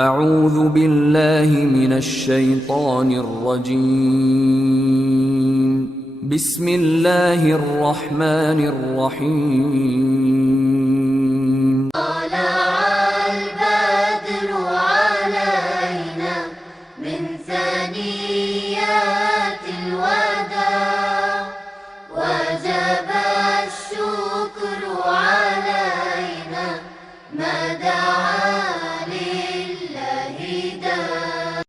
اعوذ باللہ من الشیطان الرجیم بسم اللہ الرحمن الرحیم طلع البدر علينا من ثنيات الوداع وجب الشكر علينا ما دعا لله داع.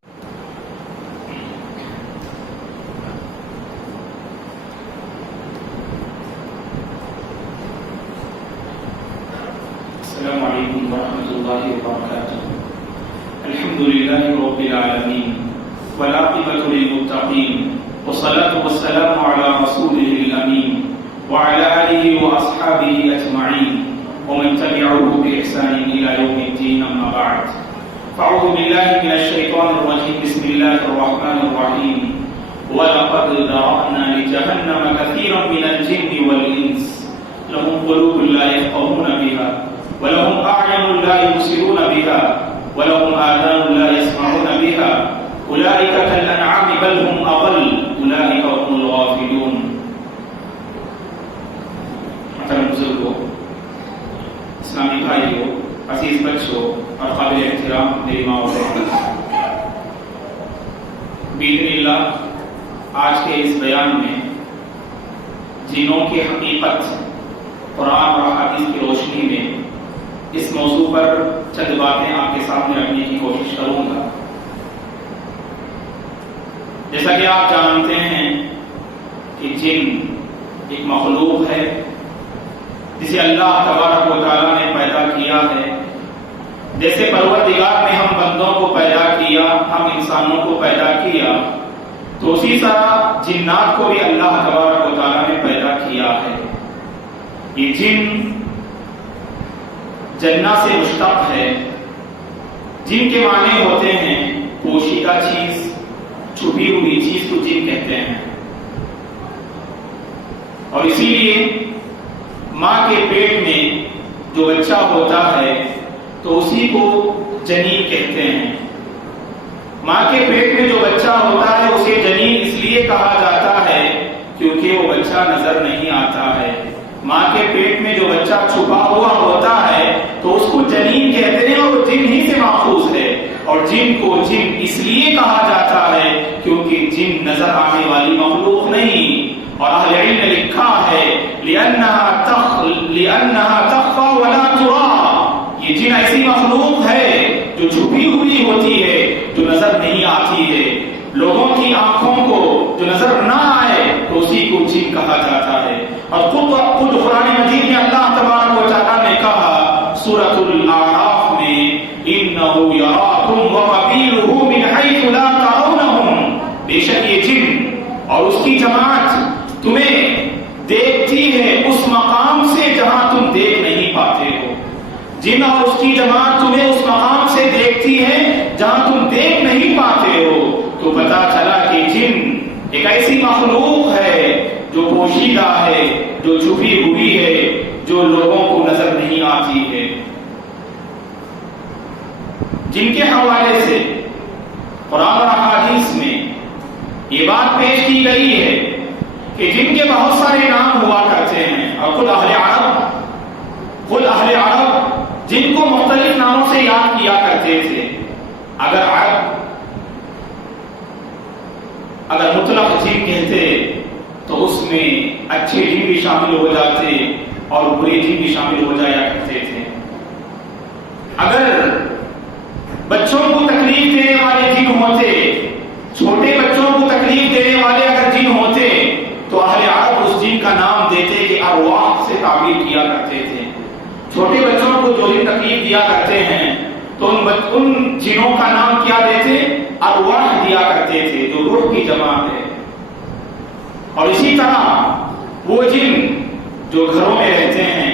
السلام عليكم ورحمة الله وبركاته. الحمد لله رب العالمين والعاقبة للمتقين والصلاة والسلام على رسوله الأمين وعلى آله وأصحابه أجمعين ومن تبعه بإحسان إلى يوم الدين أما بعد. فأعوذ بالله من الشيطان الرجيم بسم الله الرحمن الرحيم. ولقد ذرأنا لجهنم كثيرا من الجن والإنس لهم قلوب لا يفقهون بها ولهم أعين لا يبصرون بها ولهم آذان لا يسمعون بها أولئك كالأنعام بل هم أضل أولئك هم الغافلون. محترم بزرگوں، اسلامی بھائیوں، عزیز بچوں اور قابل احترام میری ماں و بہنوں، بإذن اللہ آج کے اس بیان میں جنوں کی حقیقت قرآن اور حدیث کی روشنی میں اس موضوع پر چند باتیں آپ کے سامنے رکھنے کی کوشش کروں گا. جیسا کہ آپ جانتے ہیں کہ جن ایک مخلوق ہے جسے اللہ تبارک و تعالیٰ نے پیدا کیا ہے. جیسے پروردگار نے ہم بندوں کو پیدا کیا، ہم انسانوں کو پیدا کیا، تو اسی طرح جنات کو بھی اللہ تبارک و تعالیٰ نے پیدا کیا ہے. یہ جن جنہ سے مشتق ہے. جن کے معنی ہوتے ہیں پوشیدہ چیز، چھپی ہوئی چیز کو جن کہتے ہیں. اور اسی لیے ماں کے پیٹ میں جو بچہ ہوتا ہے تو اسی کو جنین کہتے ہیں. ماں کے پیٹ میں جو بچہ ہوتا ہے اسے جنین اس لیے کہا جاتا ہے کیونکہ وہ بچہ نظر نہیں آتا ہے. ماں کے پیٹ میں جو بچہ چھپا ہوا ہوتا ہے تو اس کو جنین کہتے ہیں اور جن ہی سے ماخوذ ہے. اور جن کو جن اس لیے کہا جاتا ہے کیونکہ جن نظر آنے والی مخلوق نہیں. اور اہل علم نے لکھا ہے لأنها تخفى ولا ترى. یہ جن ایسی مخلوق ہے جو چھپی ہوئی ہوتی ہے، جو نظر نہیں آتی ہے. لوگوں کی آنکھوں کو جو نظر نہ آئے تو اسی کو جن کہا جاتا ہے. اور خود قرآن مجید میں اللہ تبارک و تعالیٰ نے کہا سورۃ الاعراف میں انہ یراکم وقبیلہ من حیث لا ترونہم. بے شک یہ جن اور اس کی جماعت تمہیں دیکھتی ہے اس مقام سے جہاں تم دیکھ نہیں پاتے ہو. جن اور اس کی جماعت تمہیں اس مقام سے دیکھتی ہے جہاں تم دیکھ نہیں پاتے ہو. تو پتا چلا کہ جن ایک ایسی مخلوق ہے جو پوشیدہ ہے، جو چھپی ہوئی ہے، جو لوگوں کو نظر نہیں آتی ہے. جن کے حوالے سے قرآن اور احادیث میں یہ بات پیش کی گئی ہے کہ جن کے بہت سارے نام ہوا کرتے ہیں. اور خود اہل عرب جن کو مختلف ناموں سے یاد کیا کرتے تھے. اگر مطلق جن کہتے تو اس میں اچھے جن بھی شامل ہو جاتے اور برے جن بھی شامل ہو جایا کرتے تھے. اگر بچوں کو تکلیف دینے والے جن ہوتے، چھوٹے بچوں کو تکلیف دینے والے اگر جن ہوتے تو اہل عرب اس جن کا نام دیتے کہ ارواح سے تعبیر کیا کرتے تھے. چھوٹے بچوں کو جو جن تکلیف دیا کرتے ہیں تو ان جنوں کا نام کیا دیتے؟ ارواح دیا کرتے تھے، جو روح کی جماعت ہے. اور اسی طرح وہ جن جو گھروں میں رہتے ہیں،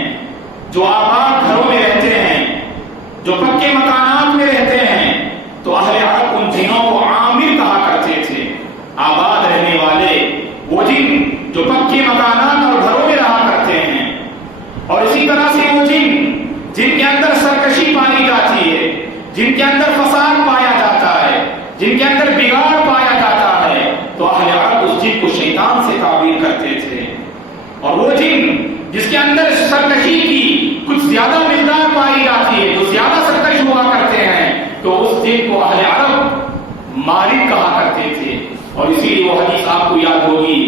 جو آباد گھروں میں رہتے ہیں، جو پکے مکانات میں رہتے ہیں، تو اہل عرب ان جنوں کو عامر کہا کرتے تھے. آباد رہنے والے وہ جن جو پکے مکانات اور گھروں میں رہا کرتے ہیں. اور اسی طرح سے وہ جن کے اندر سرکشی پائی جاتی ہے، جن کے اندر فساد جن کے اندر بگاڑ پایا جاتا ہے تو اہل عرب اس جن کو شیطان سے تعبیر کرتے تھے، اور وہ جن جس کے اندر سرکشی کی کچھ زیادہ مقدار پائی جاتی ہے، جو زیادہ سرکش ہوا کرتے ہیں، تو اس جن کو اہل عرب مارد کہا کرتے تھے۔ اور اسی لیے وہ حدیث آپ کو یاد ہوگی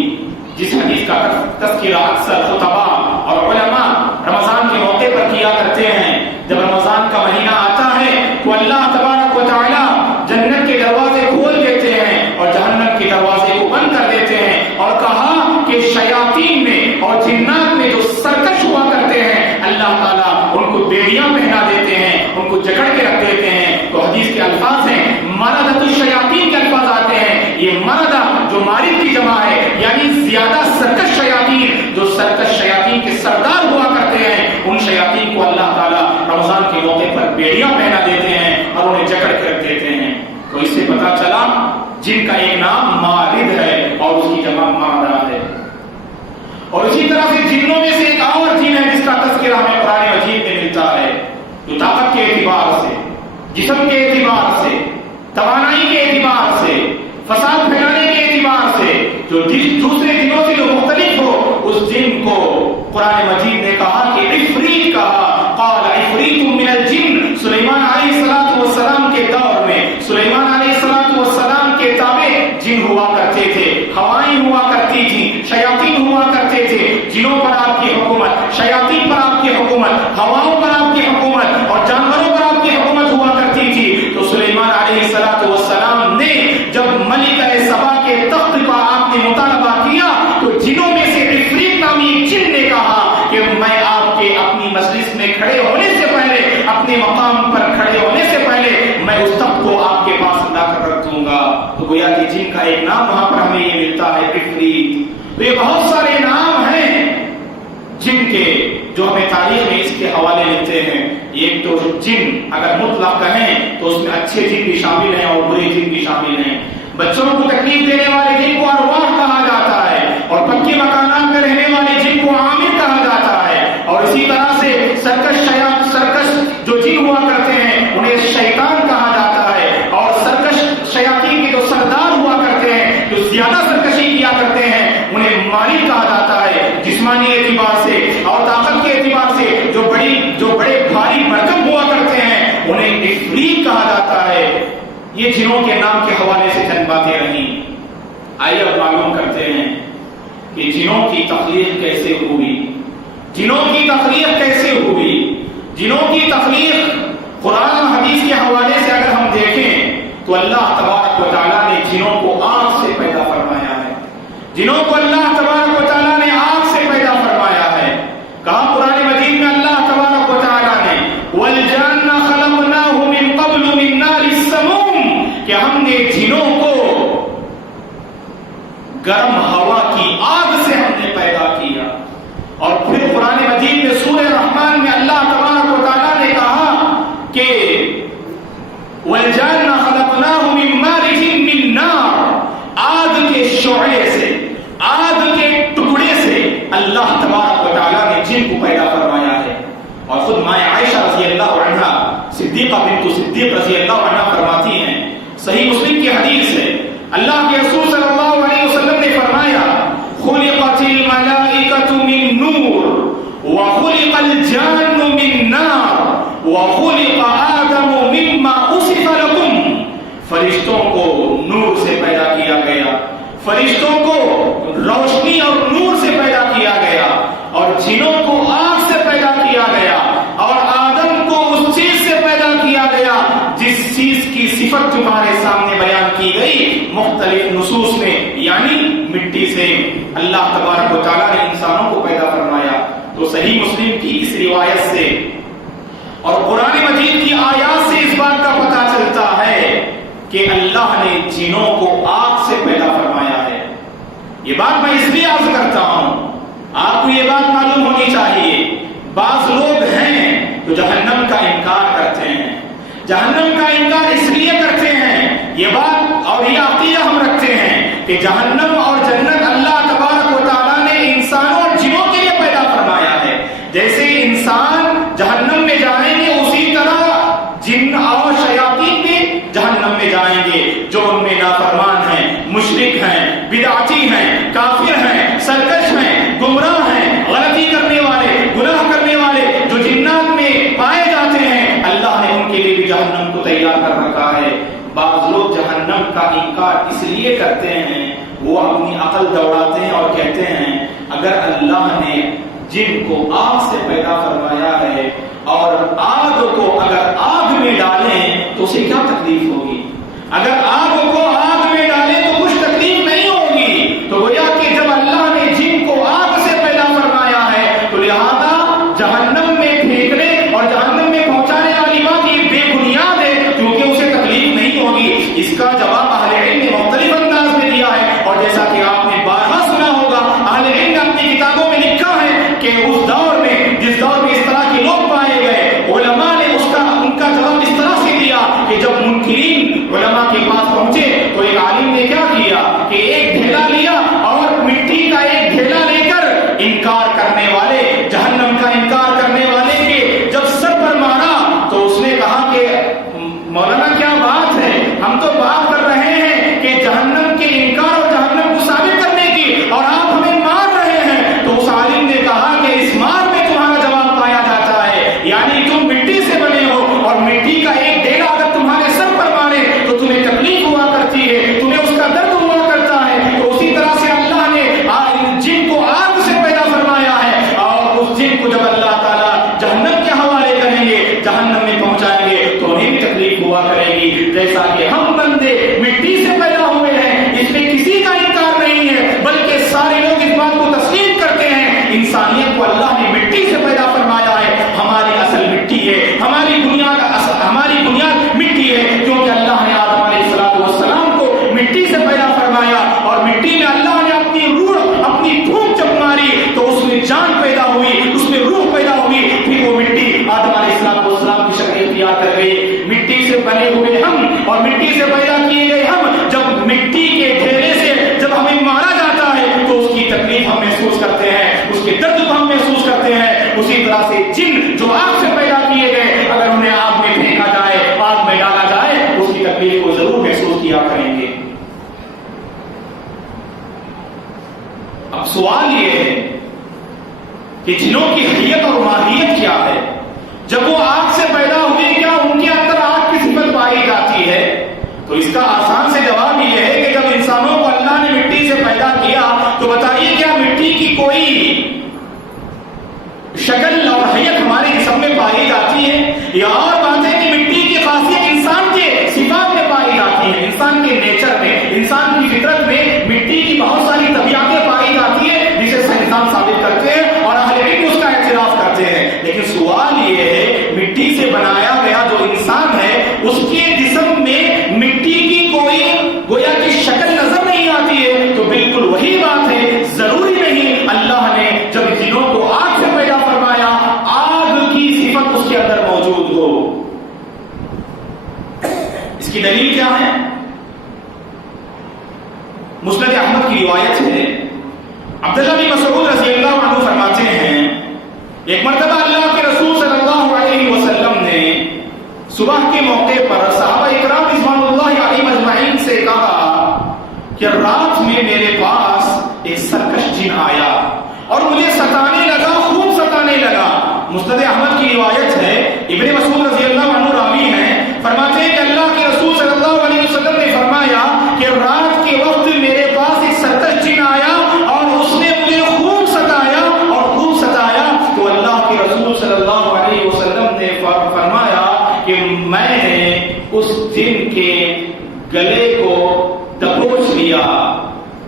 جس حدیث کا تذکرہ اکثر خطباء اور علماء رمضان کے موقع پر کیا کرتے ہیں۔ جب رمضان کا مہینہ آتا ہے تو اللہ تبارک و تعالی جنت کے دروازے کھول دیتے ہیں اور جہنم کے دروازے کو بند کر دیتے ہیں، اور کہا کہ شیاطین میں اور جنات میں جو سرکش ہوا کرتے ہیں اللہ تعالیٰ ان کو بیڑیاں پہنا دیتے ہیں، ان کو جکڑ کے رکھ دیتے ہیں۔ تو حدیث کے الفاظ ہیں مردۃ الشیاطین کے الفاظ آتے ہیں، یہ مردہ جو مارد کی جمع ہے، یعنی زیادہ سرکش شیاطین، جو سرکش شیاطین کے سردار ہوا کرتے ہیں، ان شیاطین کو اللہ تعالیٰ رمضان کے موقع پر بیڑیاں پہنا دیتے ہیں اور انہیں جکڑ کے رکھ دیتے ہیں۔ تو اس سے پتا چلا جن کا ایک نام مارد ہے اور اس کی جمع مردہ ہے۔ اور اسی طرح سے جنوں میں سے ایک اور جن ہے جس کا تذکرہ ہمیں قرآن مجید میں ملتا ہے، جو طاقت کے اعتبار سے، جسم کے اعتبار سے، توانائی کے اعتبار سے، فساد پھیلانے کے اعتبار سے، جو دوسرے جنوں سے جو مختلف ہو، اس جن کو قرآن مجید نے کہا کہ عفریت کہا، قال عفریت من الجن۔ سلیمان علیہ السلام کے دور میں سلیمان علیہ السلام کے تابع جن ہوا کرتے تھے، ہوائیں ہوا کرتی تھی، شیاطین ہوا کرتے تھے۔ جنوں پر آپ کی حکومت، شیاطین پر آپ کی حکومت، ہواؤں پر آپ کی حکومت اور جانوروں پر آپ کی حکومت ہوا کرتی تھی۔ تو سلیمان علیہ السلام نے جب ملکہ سبا کے تخت کا آپ نے مطالبہ کیا تو جنوں میں سے عفریت نامی ایک جن نے کہا کہ میں آپ کے اپنی مجلس میں کھڑے ہونے سے پہلے، اپنے مقام پر کھڑے ہونے سے پہلے میں اس تخت کو آپ کے پاس لا کر رکھ دوں گا۔ تو گویا کہ جن کا ایک نام وہاں پر ہمیں یہ ملتا ہے عفریت۔ تو یہ بہت سارے نام ہیں جن کے جو ہمیں تاریخ میں اس کے حوالے ملتے ہیں۔ ایک تو جن اگر مطلق کہیں تو اس میں اچھے جن بھی شامل ہیں اور برے جن بھی شامل ہیں۔ بچوں کو تکلیف دینے والے جن کو ارواح کہا جاتا ہے، اور پکے مکانات میں رہنے والے جن کو عامر کہا جاتا ہے، اور اسی طرح سے سرکش جو جن ہوا کرتے ہیں انہیں شیطان کہا جاتا ہے، اور سرکش شیاطین کے جو سردار ہوا کرتے ہیں، جو زیادہ سرکشی کیا کرتے ہیں، انہیں مارد کہا جاتا ہے جسمانی اعتبار سے اور طاقت کے اعتبار سے۔ جو بڑے بھاری مرکب ہوا کرتے ہیں انہیں عفریت کہا جاتا ہے۔ یہ جنوں کے نام کے حوالے سے چند باتیں رہیں۔ آئیے اب معلوم کرتے ہیں کہ جنوں کی تخلیق کیسے ہوئی، جنوں کی تخلیق کیسے ہوئی۔ جنوں کی تخلیق قرآن و حدیث کے حوالے سے اگر ہم دیکھیں تو اللہ تبارک و تعالیٰ نے جنوں کو آگ سے پیدا فرمایا ہے۔ جنوں کو اللہ تبارک و تعالیٰ نے آگ سے پیدا فرمایا ہے۔ کہا قرآن مجید میں اللہ تبارک و تعالیٰ نے وَالْجَانَّ خَلَقْنَاهُ مِن قَبْلُ مِن نَارِ السَّمُومِ، کہ ہم نے جنوں کو گرم ہوا کی آگ سے ہم نے پیدا کیا۔ اور پھر قرآن مجید میں سورہ رحمان میں اللہ تبارک و تعالیٰ نے کہا کہ وَالْجَانَّ خَلَقْنَاهُ مِن مَارِجٍ مِّن نَارٍ، آگ کے شعلے سے، آگ کے ٹکڑے سے اللہ تبارک و تعالیٰ نے جن کو پیدا فرمایا ہے۔ اور خود ماں عائشہ رضی اللہ عنہا، صدیقہ بنت صدیق رضی اللہ عنہا فرماتی ہیں، صحیح مسلم کی حدیث ہے، اللہ کے رسول صلی اللہ علیہ وسلم نے فرمایا خلقت الملائکۃ من نور وخلق الجان من نار وخلق آدم مما وصف لكم، فرشتوں کو نور سے پیدا کیا گیا، فرشتوں کو روشنی اور نور سے پیدا کیا گیا، اور جنوں کو آگ سے پیدا کیا گیا، اور آدم کو اس چیز سے پیدا کیا گیا جس چیز کی صفت تمہارے سامنے بیان کی گئی مختلف نصوص میں، یعنی مٹی سے اللہ تبارک و تعالیٰ نے انسانوں کو پیدا فرمایا۔ تو صحیح مسلم کی اس روایت سے اور قرآن مجید کی آیات سے اس بات کا پتہ چلتا ہے کہ اللہ نے جنوں کو آگ سے پیدا فرمایا ہے۔ یہ بات میں اس لیے عرض کرتا ہوں، آپ کو یہ بات معلوم ہونی چاہیے، بعض لوگ ہیں جو جہنم کا انکار کرتے ہیں۔ جہنم کا انکار اس لیے کرتے ہیں، یہ بات اور یہ عقیدہ ہم رکھتے ہیں کہ جہنم اور جنت اللہ تبارک و تعالیٰ نے انسانوں اور جنوں کے لیے پیدا فرمایا ہے۔ جیسے انسان جہنم میں جائیں گے اسی طرح جن اور شیاطین بھی جہنم میں جائیں گے۔ جو تیار کر رکھا ہے۔ بعض لوگ جہنم کا انکار اس لیے کرتے ہیں، وہ اپنی عقل دوڑاتے ہیں اور کہتے ہیں اگر اللہ نے جن کو آگ سے پیدا فرمایا ہے اور آگ کو اگر آگ میں ڈالیں تو اسے کیا تکلیف ہوگی؟ اگر آگ کو آگ میں ڈالیں تو کچھ تکلیف نہیں ہوگی۔ تو گویا کہ جب اللہ نے جن کو آگ سے پیدا فرمایا ہے تو لہذا جہنم میں پھینکنے اور جہنم میں پہنچانے والی بات یہ بے بنیاد ہے، کیونکہ اسے تکلیف نہیں ہوگی۔ اس کا جواب اہل علم نے مختلف انداز میں دیا ہے، اور جیسا کہ آپ نے بارہا سنا ہوگا، اہل علم نے اپنی کتابوں میں لکھا ہے کہ اس دور میں جس دور میں اس طرح کے لوگ پائے گئے، علماء نے ان کا جواب اس طرح سے دیا کہ جب منکرین علماء کے پاس پہنچے تو ایک عالم نے کیا کیا کہ ایک ڈھیلا لیا اور مٹی کا ایک ڈھیلا لے کر انکار کرنے والے، جہنم کا انکار کرنے والے کے جب سر پر مارا تو اس نے کہا کہ مولانا کیا بات ہے، ہم تو بات کر رہے ہیں کہ جہنم کے انکار اور جہنم کو ثابت کرنے کی، اور آپ ہمیں مار رہے ہیں۔ تو اس عالم نے کہا کہ اس مار میں تمہارا جواب پایا جاتا ہے، یعنی تم مٹی سے بنے ہو اور مٹی کا ایک ڈھیلا اگر تمہارے سر پر مارے تو تمہیں تکلیف ہوا کرتی ہے، تمہیں اس کا درد ہوا کرتا ہے۔ تو اسی طرح سے اللہ نے جن کو آگ سے پیدا فرمایا ہے، اور اس جن کو جب اللہ تعالیٰ جہنم کے حوالے کریں گے، جہنم میں پہنچائیں گے تو انہیں بھی تکلیف ہوا کرے گی۔ جیسا کہ ہم بندے مٹی سے پیدا ہوئے ہیں، اس میں کسی کا انکار نہیں ہے، بلکہ سارے لوگ اس بات کو تسلیم کرتے ہیں انسانیت کو اللہ نے مٹی سے پیدا فرمایا ہے۔ ہماری اصل مٹی ہے، ہماری بنیاد مٹی ہے، کیونکہ اللہ نے آدم علیہ السلام کو مٹی سے پیدا فرمایا، اور مٹی میں اللہ نے اپنی روح، اپنی پھونک جب ماری تو اس میں جان پیدا ہوئی، اس میں روح پیدا ہوئی، پھر وہ مٹی آدم علیہ السلام کی شکل اختیار کر گئی۔ مٹی سے بنے ہوئے ہم اور مٹی سے پیدا کیے گئے ہم، جب مٹی کے ڈھیرے سے جب ہمیں مارا جاتا ہے تو اس کی تکلیف ہم محسوس کرتے ہیں، اس کے درد کو ہم محسوس کرتے ہیں۔ اسی طرح سے جن جو آگ سے پیدا کیے گئے، اگر انہیں آگ میں پھینکا جائے، آگ میں ڈالا جائے، اس کی تکلیف کو ضرور محسوس کیا کریں گے۔ اب سوال یہ ہے کہ جنوں کی حیت اور ماہیت کیا ہے؟ جب وہ آگ سے پیدا ہوئے کیا ان کے اندر آگ کی صفت پائی جاتی ہے؟ تو اس کا آسان سے جواب یہ ہے کہ جب انسانوں کو اللہ نے مٹی سے پیدا کیا تو بتائیے کیا مٹی کی کوئی شکل اور حیت ہمارے جسم میں پائی جاتی ہے؟ یا اور بات ہے کہ مٹی کی خاصیت انسان کے صفات میں پائی جاتی ہے، انسان کے نیچر میں، انسان کی فطرت میں مٹی کی بہت ساری طبیعتیں پائی جاتی ہیں جسے سائنسدان ثابت کرتے ہیں اور اہل علم اس کا اعتراف کرتے ہیں۔ لیکن سوال یہ ہے مٹی سے بنایا گیا جو انسان ہے اس کے جسم میں مٹی کی کوئی گویا کی شکل نظر نہیں آتی ہے، تو بالکل وہی بات ہے، ضروری نہیں اللہ نے جب جنوں کو آگ سے پیدا فرمایا آگ کی صفت اس کے اندر موجود ہو۔ اس کی دلیل کیا ہے؟ مسند احمد کی روایت ہے، عبداللہ بن مسعود رضی اللہ عنہ فرماتے ہیں ایک مرتبہ اللہ کے رسول صلی اللہ علیہ وسلم نے صبح کے موقع پر صحابہ اکرام رضوان اللہ علیہم اجمعین سے کہا کہ رات میں میرے پاس ایک سرکش جن آیا اور مجھے ستانے لگا، خوب ستانے لگا۔ مسند احمد کی روایت ہے، ابن مسعود رضی اللہ عنہ راوی ہیں، فرماتے ہیں کہ اللہ کے رسول صلی اللہ علیہ وسلم نے فرمایا کہ رات کے وقت میرے پاس ایک سرکش جن آیا اور اس نے مجھے خوب ستایا اور خوب ستایا۔ تو اللہ کے رسول صلی اللہ علیہ وسلم نے فرمایا کہ میں نے اس جن کے گلے کو دبوچ لیا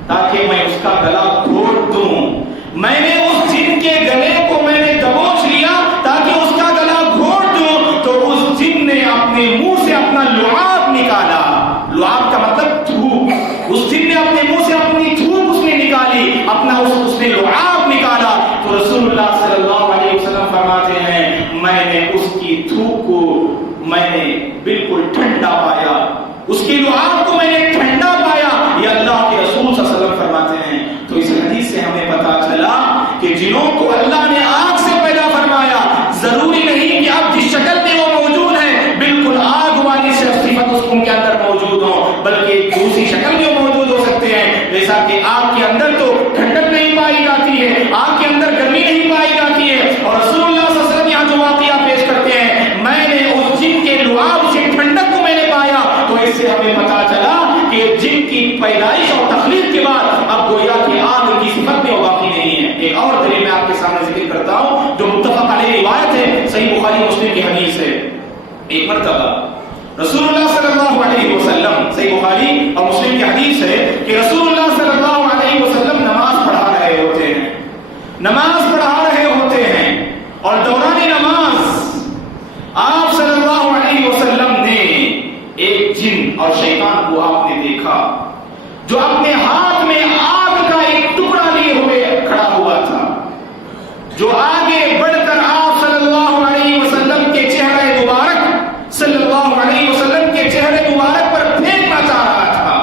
تاکہ میں اس کا گلا گھونٹ دوں۔ میں نے اس جن کے گلے کو میں نے دبوچ لیا تاکہ اس کا گلا گھونٹ دوں۔ تو اس جن نے اپنے منہ سے اپنا لعاب نکالا، لعاب کا مطلب تھوک، اس جن نے اپنے منہ سے اپنی تھوک اس نے نکالی، اپنا اس نے لعاب نکالا۔ تو رسول اللہ صلی اللہ علیہ وسلم فرماتے ہیں میں نے اس کی تھوک کو میں نے بالکل ٹھنڈا پایا، اس کی لعاب کو میں نے ٹھنڈا پایا، یہ اللہ کے رسول صلی اللہ علیہ وسلم فرماتے ہیں۔ تو اس حدیث سے ہمیں پتا چلا کہ جنوں کو اللہ نے آگ سے پیدا فرمایا، ضروری نہیں کہ اب جس شکل میں وہ موجود ہیں بالکل آگ والی صفت اس کے اندر موجود ہو، بلکہ دوسری شکل میں موجود ہو سکتے ہیں۔ جیسا کہ آگ کے اندر تو ٹھنڈک نہیں پائی جاتی ہے، آگ کے اندر گرمی نہیں پائی جاتی ہے، اور رسول اللہ صلی اللہ علیہ وسلم یہاں جو واقعہ پیش کرتے ہیں میں نے اس جن کے لعاب سے ٹھنڈک کو میں نے حدیث ہے کہ رسول اللہ صلی اللہ علیہ وسلم نماز پڑھا رہے ہوتے ہیں، نماز پڑھا رہے ہوتے ہیں، اور دوران نماز آپ صلی اللہ علیہ وسلم نے ایک جن اور شیطان کو آپ نے دیکھا جو اپنے ہاتھ میں آگ کا ایک ٹکڑا لیے ہوئے کھڑا ہوا تھا، جو آگے بڑھ کر آپ صلی اللہ علیہ وسلم کے چہرے مبارک صلی اللہ علیہ وسلم کے چہرے مبارک پر پھینکنا چاہ رہا تھا۔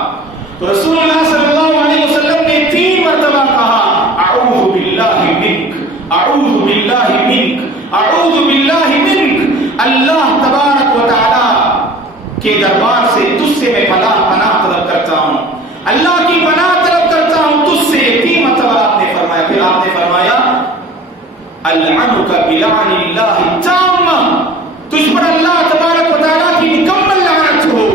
تو رسول اللہ صلی اللہ علیہ وسلم نے 3 مرتبہ کہا اعوذ باللہ منک، اعوذ باللہ منک، اعوذ باللہ منک، اللہ تبارک و تعالی کے دربار سے تجھ سے میں پناہ طلب کرتا ہوں، اللہ کی پناہ طلب کرتا ہوں تجھ سے۔ 3 مرتبہ آپ نے فرمایا، پھر آپ نے فرمایا العنک بلعن اللہ التامہ، تجھ پر اللہ تبارک و تعالیٰ کی مکمل لعنت ہو۔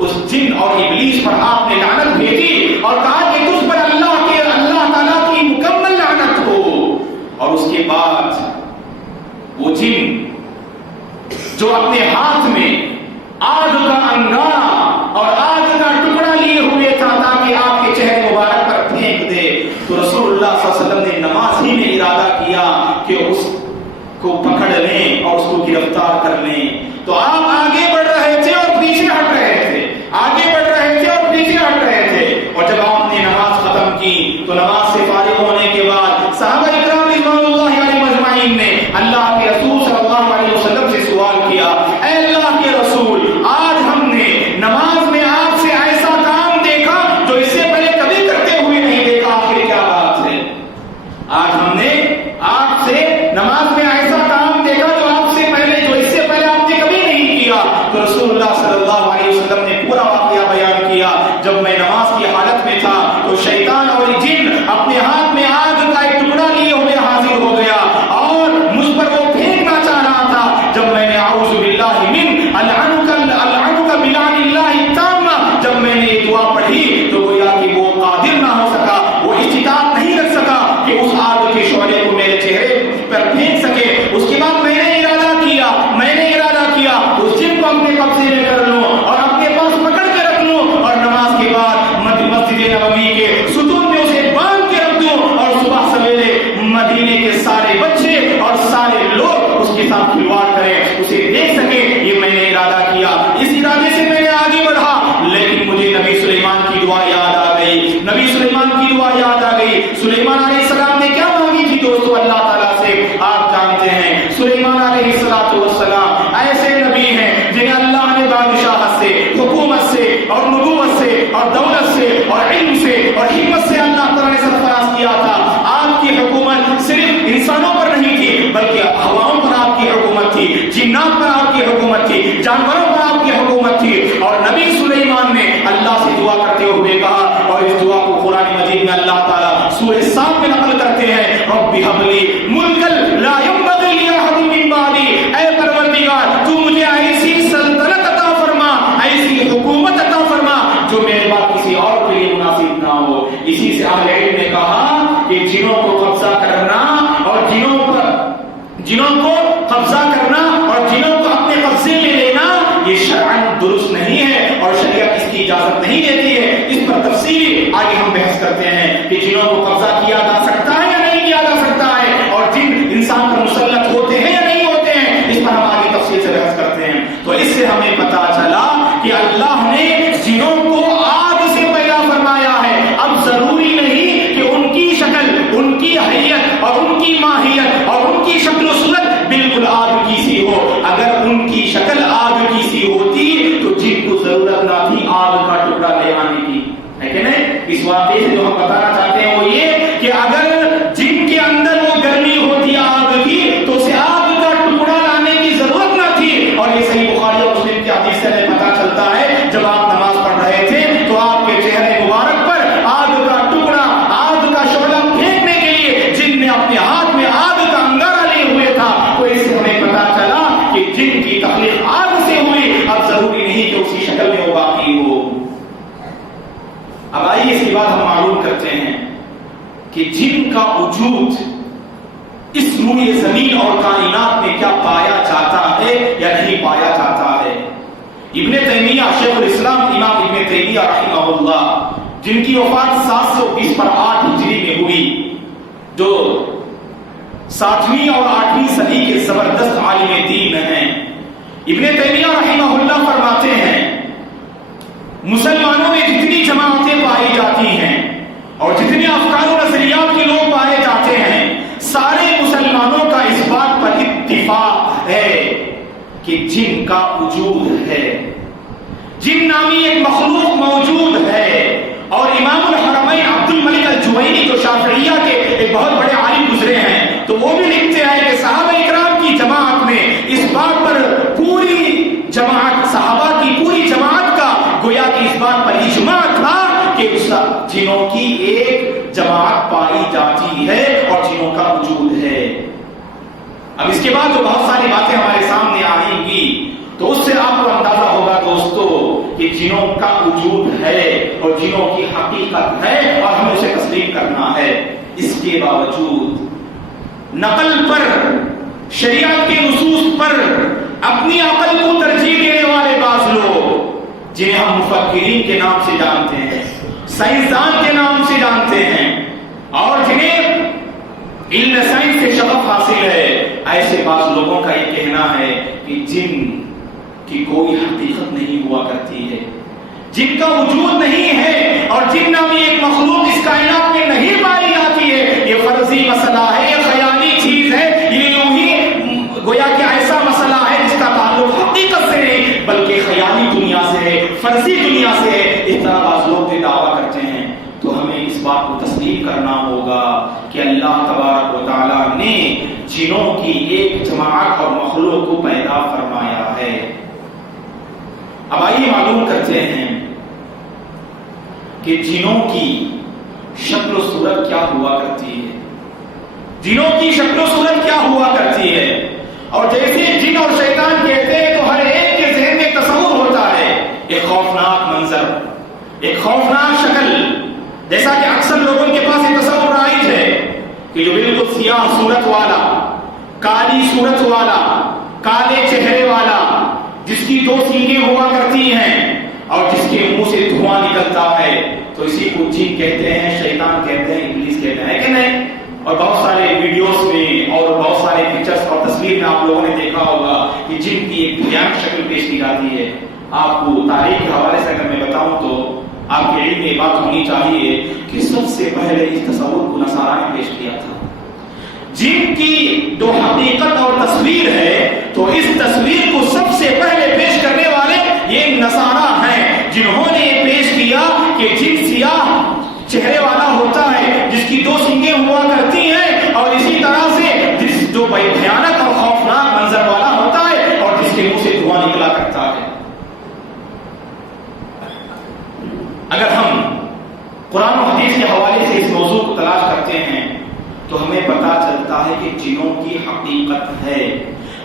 اس جن اور ابلیس پر آپ نے لعنت بھیجی اور کہا کہ تجھ پر اللہ تعالیٰ کی مکمل لعنت ہو۔ اور اس کے بعد وہ جن جو اپنے ہاتھ میں آگ کا انگارہ اور آگ کا ٹکڑا لیے ہوئے تھا تاکہ آپ کے چہرے مبارک پر پھینک دے، تو رسول اللہ صلی اللہ علیہ وسلم نے نماز ہی میں ارادہ کیا کہ اس کو پکڑ لیں اور اس کو گرفتار کر لیں۔ تو آپ آگے بڑھ رہے تھے اور پیچھے ہٹ رہے تھے، آگے بڑھ رہے تھے اور پیچھے ہٹ رہے تھے، اور جب آپ نے نماز ختم کی تو نماز سے فارغ ہونے کے بعد صحابہ اکرام رضوان اللہ علیہم اجمعین نے اللہ کے رسول صلی اللہ علیہ وسلم سے سوال کیا، اے اللہ کے رسول، آج ہم نے نماز میں آپ سے ایسا کام دیکھا جو اس سے پہلے کبھی کرتے ہوئے نہیں دیکھا، آخر کیا بات ہے؟ آج ہم نے آپ سے نماز میں ایسا کام دیکھا جو آپ سے پہلے، جو اس سے پہلے آپ نے کبھی نہیں کیا۔ تو رسول اللہ صلی اللہ علیہ وسلم نے پورا واقعہ بیان کیا، جب میں نماز کی حالت میں تھا تو شیطان اور جن اپنے ہاتھ میں آگ کا ایک ٹکڑا لیے ہوئے حاضر ہو گیا اور مجھ پر وہ پھینکنا چاہ رہا تھا۔ جب میں نے اعوذ باللہ من العنک بلعن اللہ التامہ، جب میں نے یہ دعا پڑھی تو گویا کہ وہ قادر نہ ہو سکا، وہ استطاعت نہیں رکھ سکا کہ اس آگ کے شعلے کو میرے چہرے پر پھینک سکے۔ اس کے بعد میں نے ارادہ کیا اس جن کو اپنے قبضے میں کر لوں اور اپنے پاس پکڑ کے رکھ لوں، اور نماز کے بعد مسجد نبوی کے ستون میں اسے باندھ کے رکھ دوں، اور صبح سویرے مدینے کے سارے بچے اور سارے لوگ اس کے ساتھ کھلواڑ کریں، اسے دیکھ سکے۔ یہ میں نے ارادہ کیا، اس ارادے سے میں نے آگے بڑھا، لیکن مجھے نبی سلیمان کی دعا یاد آ گئی، نبی سلیمان کی دعا یاد آ گئی۔ سلیمان علیہ السلام نے کیا مانگی تھی دوستو اللہ تعالیٰ سے؟ آپ جانتے ہیں سلیمان علیہ السلام ایسے نبی ہیں جنہیں اللہ نے بادشاہت سے، حکومت سے اور نبوت سے اور دولت سے اور علم سے اور حکمت سے اللہ تعالیٰ نے سرفراز کیا تھا۔ آپ کی حکومت صرف انسانوں پر نہیں تھی بلکہ ہواؤں پر آپ کی حکومت تھی، جنات پر آپ کی حکومت تھی، جانوروں پر آپ کی حکومت تھی۔ اور نبی سلیمان نے اللہ سے دعا کرتے ہوئے کہا، اور اس دعا کو قرآن مجید میں اللہ تعالیٰ سورہ صاد میں نقل کرتے ہیں، رب هب لی ملکا لا ينبغي لأحد من بعدی، اے پروردگار تو مجھے ایسی سلطنت عطا فرما، ایسی حکومت عطا فرما جو میرے بعد کسی اور کے لیے مناسب نہ ہو۔ اسی سے اہل علم نے کہا کہ جنوں کو قبضہ کرنا اور جنوں کو قبضہ کرنا اور جنوں کو اپنے قبضے میں لینا یہ شرعاً درست نہیں ہے، اور شریعت اس کی اجازت نہیں دیتی ہے۔ اس پر تفصیلی آگے ہم بحث کرتے ہیں کہ جنوں کو قبضہ کیا جا سکتا ہے یا نہیں کیا جا سکتا ہے، اور جن انسان پر مسلط ہوتے ہیں یا نہیں ہوتے ہیں، اس پر ہم آگے تفصیل سے بحث کرتے ہیں۔ تو اس سے ہمیں پتا چلا کہ اللہ نے جنوں کو آگ سے پیدا فرمایا ہے۔ اب ضروری نہیں کہ ان کی شکل، ان کی حیت اور ان کی ماہیت اور ان کی شکل و صورت بالکل آگ کی سی ہو۔ اگر ان کی شکل آگ کی سی ہوتی تو جن کو ضرورت نہ تھی آگ کا ٹکڑا لے آنے کی، ہے کہ نہیں؟ اس واقعے سے جو ہم بتانا چاہتے ہیں وہ یہ کہ اگر جن کے اندر وہ گرمی ہوتی آگ کی تو اسے آگ کا ٹکڑا لانے کی ضرورت نہ تھی۔ اور یہ صحیح بخاری اور مسلم کی حدیث سے ہمیں پتہ چلتا ہے، جب آپ نماز پڑھ رہے تھے تو آپ کے چہرے مبارک پر آگ کا ٹکڑا، آگ کا شعلہ پھینکنے کے لیے جن نے اپنے ہاتھ میں آگ کا انگارہ لیے ہوئے تھا۔ تو اس سے ہمیں پتہ چلا کہ جن کی تخلیق آگ سے ہوئی، اب ضروری نہیں کہ اسی شکل میں وہ باقی ہو۔ اب آئیے اس کے بعد ہم معلوم کرتے ہیں کہ جن کا وجود اس روئے زمین اور کائنات میں کیا پایا جاتا ہے یا نہیں پایا جاتا ہے۔ ابن تیمیہ، شیخ الاسلام امام ابن تیمیہ رحمہ اللہ جن کی وفات 720 پر 8 ہجری میں ہوئی، جو 7ویں اور 8ویں صدی کے زبردست عالم دین ہیں، ابن تیمیہ رحمہ اللہ فرماتے ہیں مسلمانوں میں جتنی جماعتیں پائی جاتی ہیں اور جتنے افکار و نظریات کے لوگ پائے جاتے ہیں، سارے مسلمانوں کا اس بات پر اتفاق ہے کہ جن کا وجود ہے، جن نامی ایک مخلوق موجود ہے۔ اور امام الحرمین عبد الملک الجوینی جو شافعیہ کے ایک بہت بڑے عالم گزرے ہیں، تو وہ بھی لکھتے ہیں کہ صحابہ اکرام کی جماعت میں اس بات پر پوری جماعت، صحابہ کی پوری جماعت کا گویا کہ اس بات پر اجماع تھا کہ جنوں کی ایک جماعت پائی جاتی ہے اور جنوں کا وجود ہے۔ اب اس کے بعد جو بہت ساری باتیں ہمارے سامنے آئیں گی تو اس سے آپ کو اندازہ ہوگا دوستو کہ جنوں کا وجود ہے اور جنوں کی حقیقت ہے اور ہمیں اسے تسلیم کرنا ہے۔ اس کے باوجود نقل پر، شریعت کے نصوص پر اپنی عقل کو ترجیح دینے والے بعض لوگ، جنہیں ہم مفکرین کے نام سے جانتے ہیں، سائنسدان کے نام سے جانتے ہیں، اور جنہیں علم سائنس سے شغف حاصل ہے، ایسے بعض لوگوں کا یہ کہنا ہے کہ جن کی کوئی حقیقت نہیں ہوا کرتی ہے، جن کا وجود نہیں ہے اور جن نامی ایک مخلوق اس کائنات میں نہیں پائی جاتی ہے، یہ فرضی مسئلہ ہے، یہ خیالی چیز ہے، یہ یوں ہی گویا کہ ایسا مسئلہ ہے جس کا تعلق حقیقت سے نہیں بلکہ خیالی دنیا سے ہے، فرضی دنیا سے ہے، اس طرح بعض لوگ یہ دعویٰ کرتے ہیں۔ تو ہمیں اس بات کو تسلیم کرنا ہوگا کہ اللہ تبارک و تعالیٰ نے جنوں کی ایک جماعت اور مخلوق کو پیدا فرمایا ہے۔ اب آئیے معلوم کرتے ہیں کہ جنوں کی شکل و صورت کیا ہوا کرتی ہے، جنوں کی شکل و صورت کیا ہوا کرتی ہے۔ اور جیسے جن اور شیطان کہتے ہیں تو ہر ایک کے ذہن میں تصور ہوتا ہے ایک خوفناک منظر، ایک خوفناک شکل، جیسا کہ اکثر لوگوں کے پاس یہ تصور رائج ہے کہ جو بالکل سیاہ صورت والا، کالی صورت والا، کالے چہرے والا، جس کی 2 سینگیں ہوا کرتی ہیں اور جس کے منہ سے دھواں نکلتا ہے، تو اسی کو جن کہتے ہیں، شیطان کہتے ہیں، ابلیس کہتے ہیں، کہ نہیں؟ اور بہت سارے ویڈیوز میں اور بہت سارے پکچرز اور تصویر میں آپ لوگوں نے دیکھا ہوگا کہ جن کی ایک بھیانک شکل پیش کی جاتی ہے۔ آپ کو تاریخ کے حوالے سے اگر میں بتاؤں تو آپ کے علم میں بات ہونی چاہیے کہ سب سے پہلے اس تصور کو نصارہ نے پیش کیا تھا۔ جن کی جو حقیقت اور تصویر ہے تو اس تصویر کو سب سے پہلے پیش کرنے والے یہ نصارہ ہیں، جنہوں نے یہ پیش کیا کہ جن سیاہ چہرے والا ہوتا ہے، جس کی 2 سینگیں ہوا کرتی ہیں، اور اسی طرح سے جس جو بھیانک اور خوفناک منظر والا ہوتا ہے اور جس کے منہ سے دھواں نکلا کرتا ہے۔ اگر ہم قرآن و حدیث کے حوالے سے اس موضوع کو تلاش کرتے ہیں تو ہمیں پتا چلتا ہے کہ جنوں کی حقیقت ہے،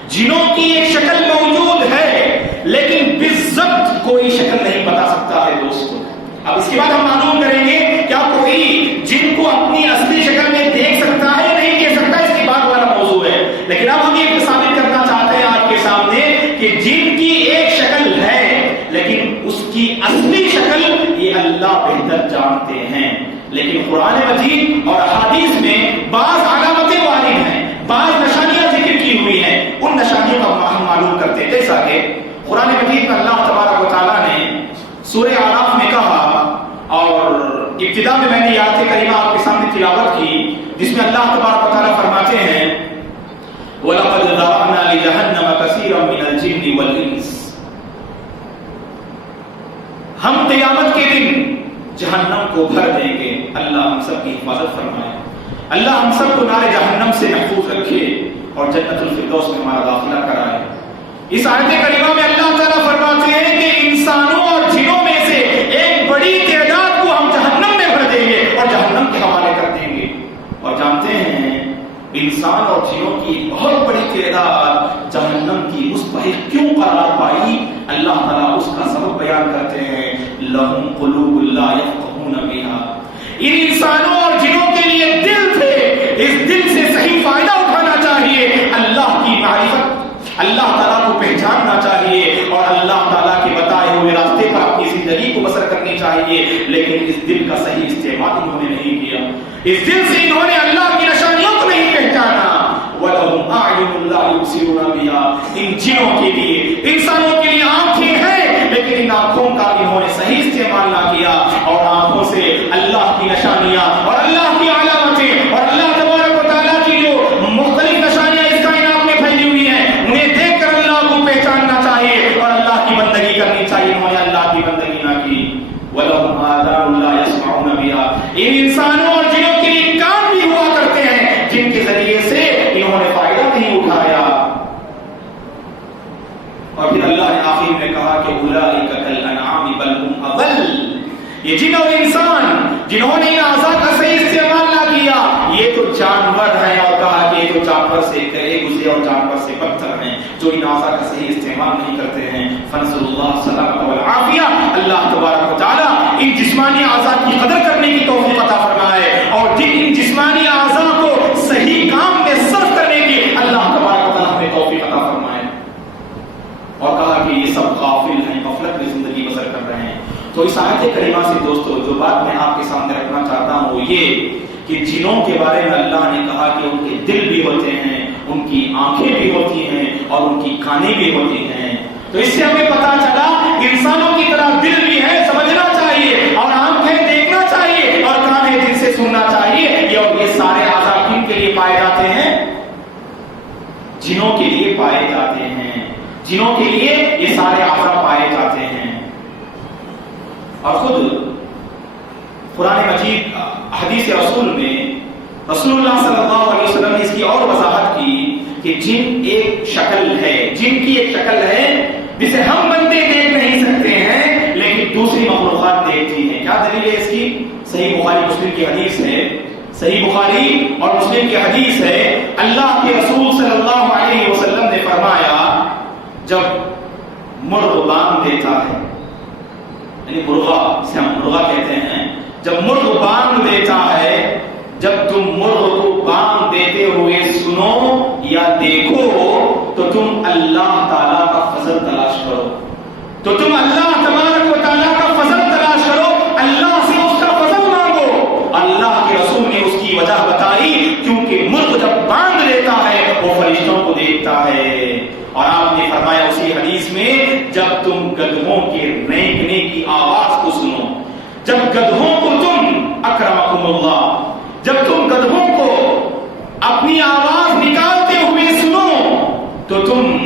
جنوں کی ایک شکل موجود ہے، لیکن بالضبط کوئی شکل نہیں بتا سکتا ہے دوستو۔ اب اس کے بعد ہم معلوم کریں گے کیا کوئی جن کو اپنی اصلی شکل میں دیکھ سکتا ہے یا نہیں دیکھ سکتا، اس کی بات والا موضوع ہے۔ لیکن اب ہم یہ ثابت کرنا چاہتے ہیں آپ کے سامنے کہ جن کی ایک شکل ہے لیکن اس کی اصلی شکل یہ اللہ بہتر جانتے ہیں۔ لیکن قرآن مجید اور احادیث میں بعض علامتیں وارد ہیں، بعض نشانیاں ذکر کی ہوئی ہیں، ان نشانیوں کا ہم معلوم کرتے ہیں۔ جیسا کہ قرآن مجید میں اللہ تبارک و تعالیٰ نے سورہ اعراف میں کہا، اور ابتدا میں نے یہ آیت کریمہ آپ کے سامنے تلاوت کی، جس میں اللہ تبارک و تعالیٰ فرماتے ہیں وَلَقَدْ ذَرَأْنَا لِجَهَنَّمَ كَثِيرًا مِنَ الْجِنِّ وَالْإِنسِ، ہم قیامت کے دن جہنم کو بھر دیں گے۔ اللہ ہم سب کی حفاظت فرمائے، اللہ ہم سب کو نار جہنم سے محفوظ رکھے اور جنت الفردوس میں ہمارا داخلہ کرائے۔ اس آیت کریمہ میں اللہ تعالیٰ فرماتے ہیں کہ انسانوں اور جنوں میں سے ایک بڑی تعداد کو ہم جہنم میں بھر دیں گے اور جہنم کے حوالے کر دیں گے۔ اور جانتے ہیں انسان اور جنوں کی بہت بڑی تعداد جہنم کی مستحق کیوں قرار پائی، اللہ تعالیٰ اس کا سبب بیان کرتے ہیں، لَهُمْ قُلُوبٌ لَا يَفْقَهُونَ بِهَا، ان انسانوں اور جنوں کے لیے دل تھے، اس دل سے صحیح فائدہ اٹھانا چاہیے، اللہ کی معرفت، اللہ تعالیٰ کو پہچاننا چاہیے اور اللہ تعالیٰ کے بتائے ہوئے راستے پر اپنی زندگی کو بسر کرنی چاہیے، لیکن اس دل کا صحیح استعمال انہوں نے نہیں کیا، اس دل سے انہوں نے اللہ کی نشانیوں کو نہیں پہچانا۔ وَلَهُمْ أَعْيُنٌ لَا يُبْصِرُونَ بِهَا، ان جنوں کے لیے، انسانوں کے لیے آنکھیں ہیں، لیکن ان آنکھوں کا انہوں نے صحیح استعمال نہ کیا، اور آنکھوں سے اللہ کی نشانیاں اور اللہ کی علامتیں اور اللہ تبارک و تعالیٰ کی جو مختلف نشانیاں اس کائنات میں پھیلی ہوئی ہیں، انہیں دیکھ کر اللہ کو پہچاننا چاہیے اور اللہ کی بندگی کرنی چاہیے۔ انہوں نے اللہ کی بندگی نہ کی۔ وَلَهُمْ آذَانٌ لَا يَسْمَعُونَ بِهَا، ان انسانوں اور جنوں کے لیے کان بھی ہوا کرتے ہیں جن کے ذریعے سے انہوں نے فائدہ نہیں اٹھایا۔ اور پھر اللہ نے آخر میں کہا کہ أُولَٰئِكَ كَالْأَنْعَامِ بَلْ هُمْ أَضَلُّ، یہ جن اور انسان جنہوں نے ان اعضاء کا صحیح استعمال نہ کیا، یہ تو جانور ہیں، اور کہا کہ یہ تو جانور سے کہے گزرے اور جانور سے بدتر ہیں جو ان اعضاء کا صحیح استعمال نہیں کرتے ہیں۔ فنسأل اللہ السلامۃ والعافیہ، اللہ تبارک و تعالیٰ ان جسمانی اعضاء کی قدر کرنے کی توفیق عطا فرمائے، اور جن ان جسمانی اعضاء کو صحیح کام میں صرف کرنے کی اللہ تبارک و تعالیٰ ہمیں توفیق عطا فرمائے۔ اور کہا کہ یہ سب غافل ہیں، غفلت میں زندگی بسر کر رہے ہیں۔ تو اس آیت کریمہ سے دوستو جو بات میں آپ کے سامنے رکھنا چاہتا ہوں وہ یہ کہ جنوں کے بارے میں اللہ نے کہا کہ ان کے دل بھی ہوتے ہیں، ان کی آنکھیں بھی ہوتی ہیں، اور ان کی کانیں بھی ہوتی ہیں۔ تو اس سے ہمیں پتا چلا انسانوں کی طرح دل بھی ہے، سمجھنا چاہیے، اور آنکھیں دیکھنا چاہیے، اور کان ہے دل سے سننا چاہیے۔ اور یہ سارے اعضاء کن کے لیے پائے جاتے ہیں؟ جنوں کے لیے پائے جاتے ہیں، جنوں کے لیے یہ سارے اعضاء پائے جاتے ہیں۔ اور خود قرآن مجید حدیث رسول میں رسول اللہ صلی اللہ علیہ وسلم نے اس کی اور وضاحت کی کہ جن ایک شکل ہے، جن کی ایک شکل ہے جسے ہم بندے دیکھ نہیں سکتے ہیں لیکن دوسری مخلوقات دیکھتی ہیں۔ کیا دلیل ہے اس کی؟ صحیح بخاری مسلم کی حدیث ہے، صحیح بخاری اور مسلم کی حدیث ہے، اللہ کے رسول صلی اللہ علیہ وسلم نے فرمایا جب مرغ بانگ دیتا ہے، یعنی مرغا سے ہم مرغا کہتے ہیں، جب مرغ بانگ دیتا ہے، جب تم مرغ کو بانگ دیتے ہوئے سنو یا دیکھو تو تم اللہ تعالیٰ کا فضل تلاش کرو، تو تم اللہ تبارک و تعالیٰ کا فضل تلاش کرو، اللہ سے اس کا فضل مانگو۔ اللہ کے رسول نے اس کی وجہ بتائی کیونکہ مرغ جب بانگ دیتا ہے وہ فرشتوں کو دیکھتا ہے۔ اور آپ نے فرمایا اسی حدیث میں جب تم گدھوں کے رینکنے کی آواز کو سنو، جب گدھوں کو تم اکرمکم اللہ، جب تم گدھوں کو اپنی آواز نکالتے ہوئے سنو تو تم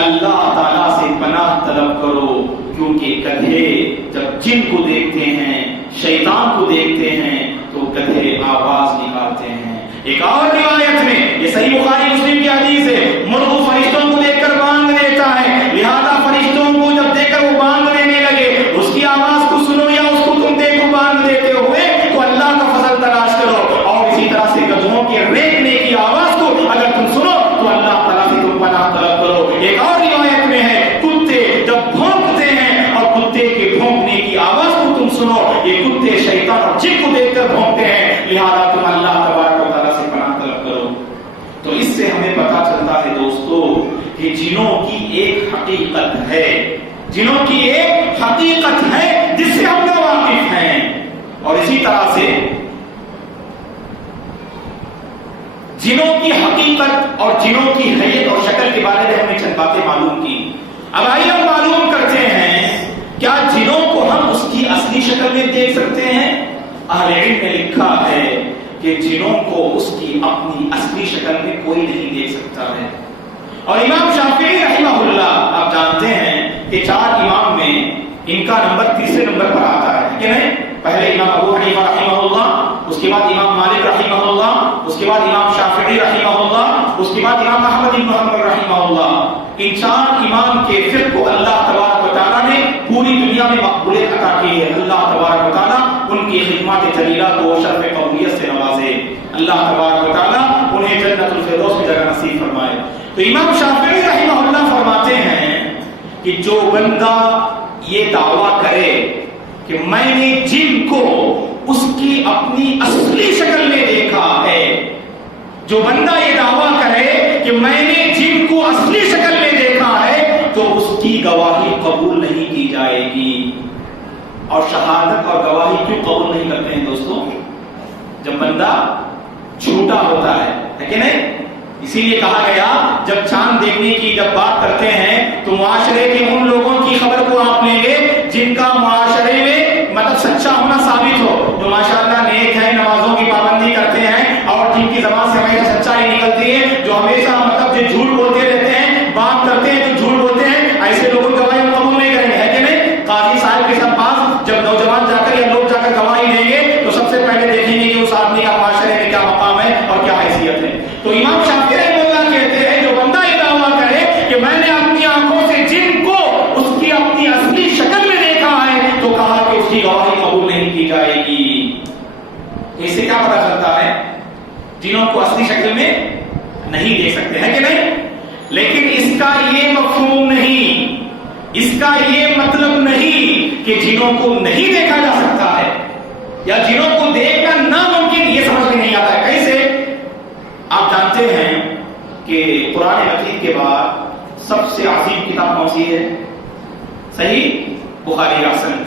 اللہ تعالیٰ سے پناہ طلب کرو، کیونکہ گدھے جب جن کو دیکھتے ہیں، شیطان کو دیکھتے ہیں تو گدھے آواز نکالتے ہیں۔ ایک اور روایت میں، یہ صحیح بخاری مسلم کی حدیث ہے، مرغ فرشتوں کو دیکھ کر بانگ دیتا ہے، لہذا فرشتوں کو جب دیکھ کر وہ بانگ دینے لگے، اس کی آواز کو سنو یا اس کو تم دیکھو بانگ دیتے ہوئے تو اللہ کا فضل تلاش کرو۔ اور اسی طرح سے گدھوں کے رینکنے کی آواز کو اگر تم سنو تو اللہ تعالیٰ سے تم پناہ طلب کرو۔ ایک اور روایت میں ہے کتے جب بھونکتے ہیں اور کتے کے بھونکنے کی آواز کو تم سنو، یہ کتے شیطان اور جن کو دیکھ کر بھونکتے ہیں، لہذا تم اللہ تبارک و تعالیٰ سے پناہ طلب کرو۔ تو اس سے ہمیں پتا چلتا ہے دوستو کہ جنوں کی ایک حقیقت ہے، جنوں کی ایک حقیقت ہے جس سے ہم لوگ واقف ہیں۔ اور اسی طرح سے جنوں کی حقیقت اور جنوں کی حیت اور شکل کے بارے میں ہم نے چند باتیں معلوم کی۔ اب آئیے ہم معلوم کرتے ہیں کیا جنوں کو ہم اس کی اصلی شکل میں دیکھ سکتے ہیں؟ اہل علم نے لکھا ہے کہ جنوں کو اس کی اپنی اصلی شکل میں کوئی نہیں دیکھ سکتا ہے۔ اور امام شافعی رحمہ اللہ، آپ جانتے ہیں کہ 4 امام میں ان کا نمبر تیسرے نمبر پر آتا ہے کہ نہیں؟ پہلے امام ابو حنیفہ رحمہ اللہ، اس کے بعد امام مالک رحمہ اللہ، اس کے بعد امام شافعی رحمہ اللہ، اس کے بعد امام احمد بن حنبل رحمہ اللہ۔ ان 4 امام کے فقہ کو اللہ تبارک و تعالیٰ نے پوری دنیا میں مقبولیت عطا کی ہے۔ اللہ تبارک و تعالیٰ ان کی خدمات جلیلہ کو شرف قومیت سے نوازے، اللہ تبارک و تعالیٰ انہیں جنت الفردوس کی جگہ نصیب فرمائے۔ تو امام شافعی رحمہ اللہ فرماتے ہیں کہ جو بندہ یہ دعویٰ کرے کہ میں نے جن کو اس کی اپنی اصلی شکل میں دیکھا ہے، جو بندہ یہ دعویٰ کرے کہ میں نے جن کو اصلی شکل میں دیکھا ہے تو اس کی گواہی قبول نہیں کی جائے گی۔ اور شہادت اور گواہی کیوں قبول نہیں کرتے ہیں دوستوں؟ جب بندہ جھوٹا ہوتا ہے کہ نہیں؟ اسی لیے کہا گیا جب چاند دیکھنے کی جب بات کرتے ہیں تو معاشرے کے ان لوگوں کی خبر کو آپ لیں گے جن کا معاشرے میں مطلب سچا ہونا ثابت ہو، جو ماشاءاللہ نیک ہے، نمازوں کی پابندی کرتے ہیں اور جن کی زبان سے ہمیشہ سچائی نکلتی ہے، جو ہمیشہ مطلب جو جھوٹ بولتے رہتے ہیں، بات کرتے ہیں تو جھوٹ بولتے ہیں، ایسے لوگوں کی گواہی قبول نہیں کریں گے، ہے کہ نہیں؟ قاضی صاحب کے ساتھ پاس جب نوجوان جا کر یا لوگ جا کر گواہی دیں گے تو سب سے پہلے دیکھیں گے کہ اس آدمی کا معاشرے میں کیا مقام ہے اور کیا حیثیت ہے۔ تو امام شافعی رحمہ اللہ کہتے ہیں جو بندہ یہ دعویٰ کرے کہ میں نے اپنی آنکھوں سے جن کو اس کی اپنی اصلی شکل میں دیکھا ہے تو کہا کہ اس کی گواہی قبول نہیں کی جائے گی۔ تو اس سے کیا پتہ چلتا ہے؟ جنوں کو اصلی شکل میں نہیں دیکھ سکتے ہیں کہ نہیں، لیکن اس کا یہ مفہوم نہیں، اس کا یہ مطلب نہیں کہ جنوں کو نہیں دیکھا جا سکتا ہے یا جنوں کو دیکھنا ناممکن، یہ سمجھ میں نہیں آتا ہے۔ کیسے؟ آپ جانتے ہیں کہ قرآن مجید کے بعد سب سے عظیم کتاب کون سی ہے؟ صحیح بخاری احسن،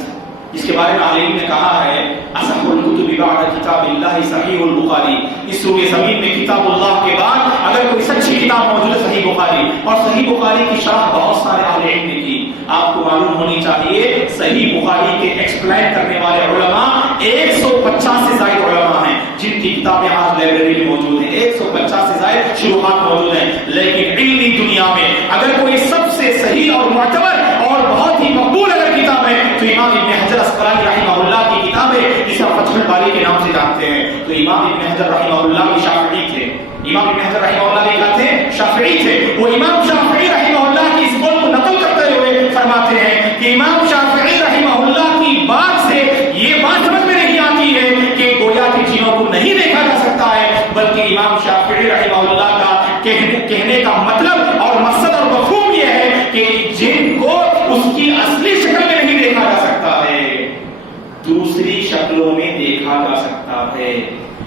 جس کے بارے میں عالم نے کہا ہے اصح الکتب بعد کتاب اللہ صحیح البخاری، اس روئے زمین میں کتاب اللہ کے بعد اگر کوئی سچی کتاب موجود ہے صحیح بخاری، اور صحیح بخاری کی شرح بہت سارے عالم نے کی۔ آپ کو معلوم ہونی چاہیے صحیح بخاری کے ایکسپلین کرنے والے علماء 150 سے زائد علماء ہیں جن کی کتابیں آج لائبریری میں موجود ہیں، 150 سے زائد شروحات موجود ہیں۔ لیکن علمی دنیا میں اگر کوئی سب سے صحیح اور معتبر اور بہت ہی مقبول اگر کتاب ہے تو امام ابن حجر اسقلانی رحمہ اللہ کی کتاب ہے جسے فتح الباری کے نام سے جانتے ہیں۔ تو امام ابن حجر رحمہ اللہ بھی شافعی تھے، امام ابن حجر رحمہ اللہ بھی کیا تھے؟ شافعی تھے۔ وہ امام شافعی رحمہ اللہ کی اس قول کو نقل کرتے ہوئے فرماتے ہیں کہ امام شافعی رحمہ اللہ کی بات سے یہ بات سمجھ میں نہیں آتی ہے کہ گویا کہ جنوں کو نہیں دیکھا جا سکتا ہے، بلکہ امام شافعی رحمہ اللہ کا کہنے کا مطلب اور مقصد اور مفہوم یہ ہے کہ جن کو اس کی اصلی شکل میں نہیں دیکھا جا سکتا ہے، دوسری شکلوں میں دیکھا جا سکتا ہے۔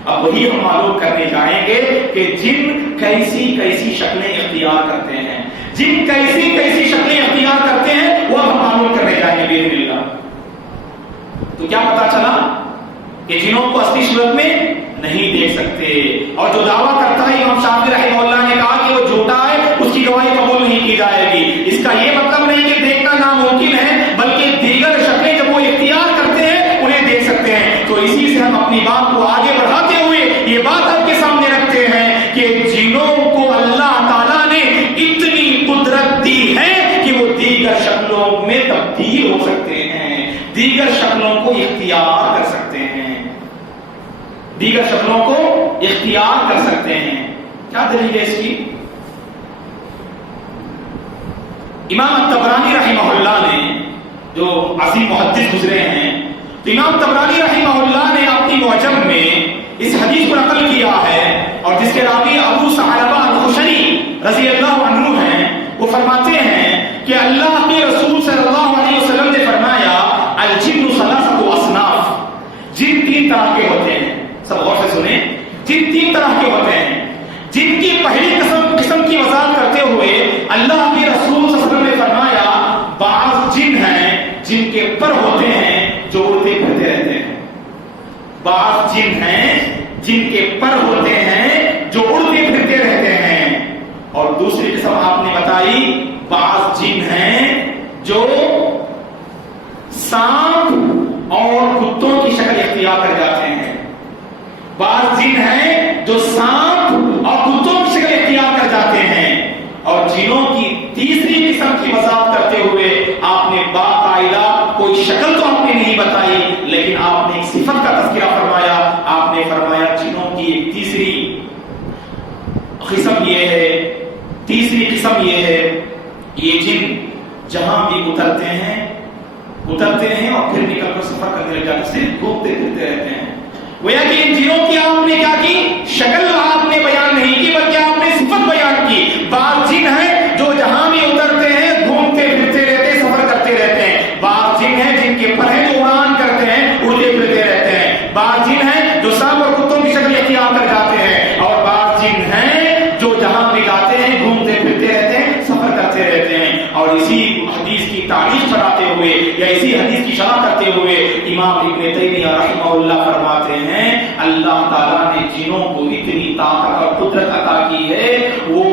اب وہی ہم معلوم کرنے جائیں گے کہ جن کیسی کیسی شکلیں اختیار کرتے ہیں، جن کیسی کیسی شکلیں اختیار کرتے ہیں وہ ہم معلوم کرنے جائیں گے باذن اللہ۔ تو کیا پتا چلا کہ جنوں کو اصلی صورت میں نہیں دیکھ سکتے، اور جو دعویٰ کرتا ہے امام شافعی رحمہ اللہ نے کہا کہ وہ جھوٹا ہے، اس کی گواہی قبول نہیں کی جائے گی، اس کا یہ مطلب نہیں کہ دیکھنا ناممکن ہے، بلکہ دیگر شکلیں جب وہ اختیار کرتے ہیں انہیں دیکھ سکتے ہیں۔ تو اسی سے ہم اپنی بات کو آگے بڑھاتے ہوئے یہ بات آپ کے سامنے رکھتے ہیں کہ جنوں کو اللہ تعالیٰ نے اتنی قدرت دی ہے کہ وہ دیگر شکلوں میں تبدیل ہو سکتے ہیں، دیگر شکلوں کو اختیار کر سکتے ہیں، دیگر شکلوں کو اختیار کر سکتے ہیں۔ کیا دلیل ہے اس کی؟ امام الطبرانی رحمہ اللہ نے جو عظیم محدث گزرے ہیں، تو امام طبرانی رحمہ اللہ نے اپنی معجم میں اس حدیث کو نقل کیا ہے، اور جس کے راوی ابو ثعلبہ الخشنی رضی اللہ عنہ ہیں، وہ فرماتے ہیں کہ اللہ کے رسول صلی اللہ علیہ وسلم نے فرمایا الجن ثلاثۃ اصناف، جن تین طرح کے ہوتے ہیں، سب غور سے سنیں، جن تین طرح کے ہوتے ہیں، جن کی پہلی قسم کی وضاحت کرتے ہوئے اللہ کے رسول صلی اللہ علیہ وسلم نے فرمایا بعض جن ہیں جن کے پر ہوتے ہیں جو اڑتے پھرتے رہتے ہیں، بعض جن ہیں جن کے پر ہوتے ہیں جو اڑتے پھرتے رہتے ہیں، اور دوسری قسم آپ نے بتائی بعض جن ہیں جو سانپ اور کتوں کی شکل اختیار کر جاتے ہیں، بعض جن ہیں جو سانپ اور کتوں کی شکل اختیار کر جاتے ہیں، اور جنوں کی تیسری قسم کی وضاحت کرتے ہوئے آپ نے باقاعدہ کوئی شکل تو آپ نے نہیں بتائی، لیکن آپ نے ایک صفت کا تذکرہ فرمایا، آپ نے فرمایا جنوں کی ایک تیسری قسم یہ ہے، تیسری قسم یہ ہے، یہ جن جہاں بھی اترتے ہیں اور پھر نکل کر سفر کرنے لگ جاتے ہیں، صرف گھومتے پھرتے رہتے ہیں۔ گویا کہ ان جنوں کی آپ نے کیا کی؟ شکل آپ نے بیان نہیں کی، بلکہ آپ نے صفت بیان کی۔ بعض جن ہیں جو جہاں بھی اترتے ہیں گھومتے پھرتے رہتے ہیں، سفر کرتے رہتے ہیں، بعض جن ہیں جن کے پر ہیں جو اڑان کرتے ہیں، اڑتے پھرتے رہتے ہیں، بعض جن ہیں جو سانپ اور کتوں کی شکل اختیار کر جاتے ہیں، اور بعض جن ہیں جو جہاں بھی جاتے ہیں گھومتے پھرتے رہتے ہیں، سفر کرتے رہتے ہیں۔ اور اسی حدیث کی تعریف چڑھاتے ہوئے یا اسی حدیث کی شرح کرتے ہوئے امام ابن تیمیہ رحمہ اللہ فرماتے ہیں اللہ تعالیٰ نے جنوں کو اتنی طاقت اور قدرت عطا کی ہے وہ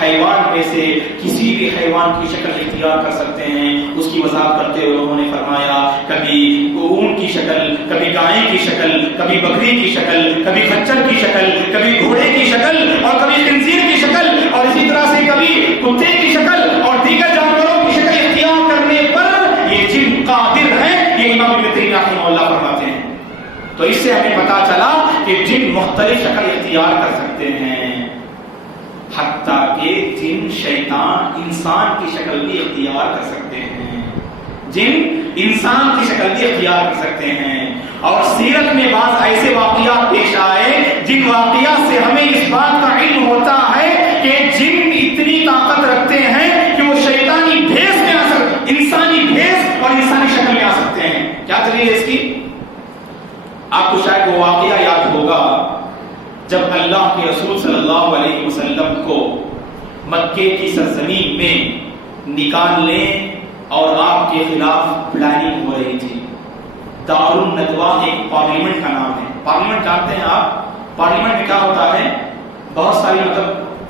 حیوان میں سے کسی بھی حیوان کی شکل اختیار کر سکتے ہیں. اس کی وضاحت کرتے ہوئے انہوں نے فرمایا کبھی اونٹ کی شکل، کبھی گائے کی شکل، کبھی بکری کی شکل، کبھی خچر کی شکل، کبھی گھوڑے کی شکل اور کبھی خنزیر کی شکل اور اسی طرح سے کبھی کتے کی شکل اور دیگر جانوروں کی شکل اختیار کرنے پر یہ جن قادر ہیں. یہ امام ابن تیمیہ رحمہ اللہ فرماتے ہیں. تو اس سے ہمیں پتا چلا کہ جن مختلف شکل اختیار کر سکتے ہیں، حتیٰ کہ جن شیطان انسان کی شکل بھی اختیار کر سکتے ہیں، جن انسان کی شکل بھی اختیار کر سکتے ہیں. اور سیرت میں بعض ایسے واقعات پیش آئے جن واقعات سے ہمیں اس بات کا علم ہوتا ہے کہ جن اتنی طاقت رکھتے ہیں کہ وہ شیطانی بھیس میں آ سکتے، انسانی بھیس اور انسانی شکل میں آ سکتے ہیں. کیا دلیل ہے اس کی؟ آپ کو شاید وہ واقعہ یاد ہوگا جب اللہ کے رسول صلی اللہ علیہ وسلم کو مکے کی سرزمین میں نکالنے اور آپ کے خلاف پلاننگ ہو رہی تھی. دار الندوہ ایک پارلیمنٹ کا نام ہے. پارلیمنٹ جانتے ہیں آپ؟ پارلیمنٹ میں کیا ہوتا ہے، بہت ساری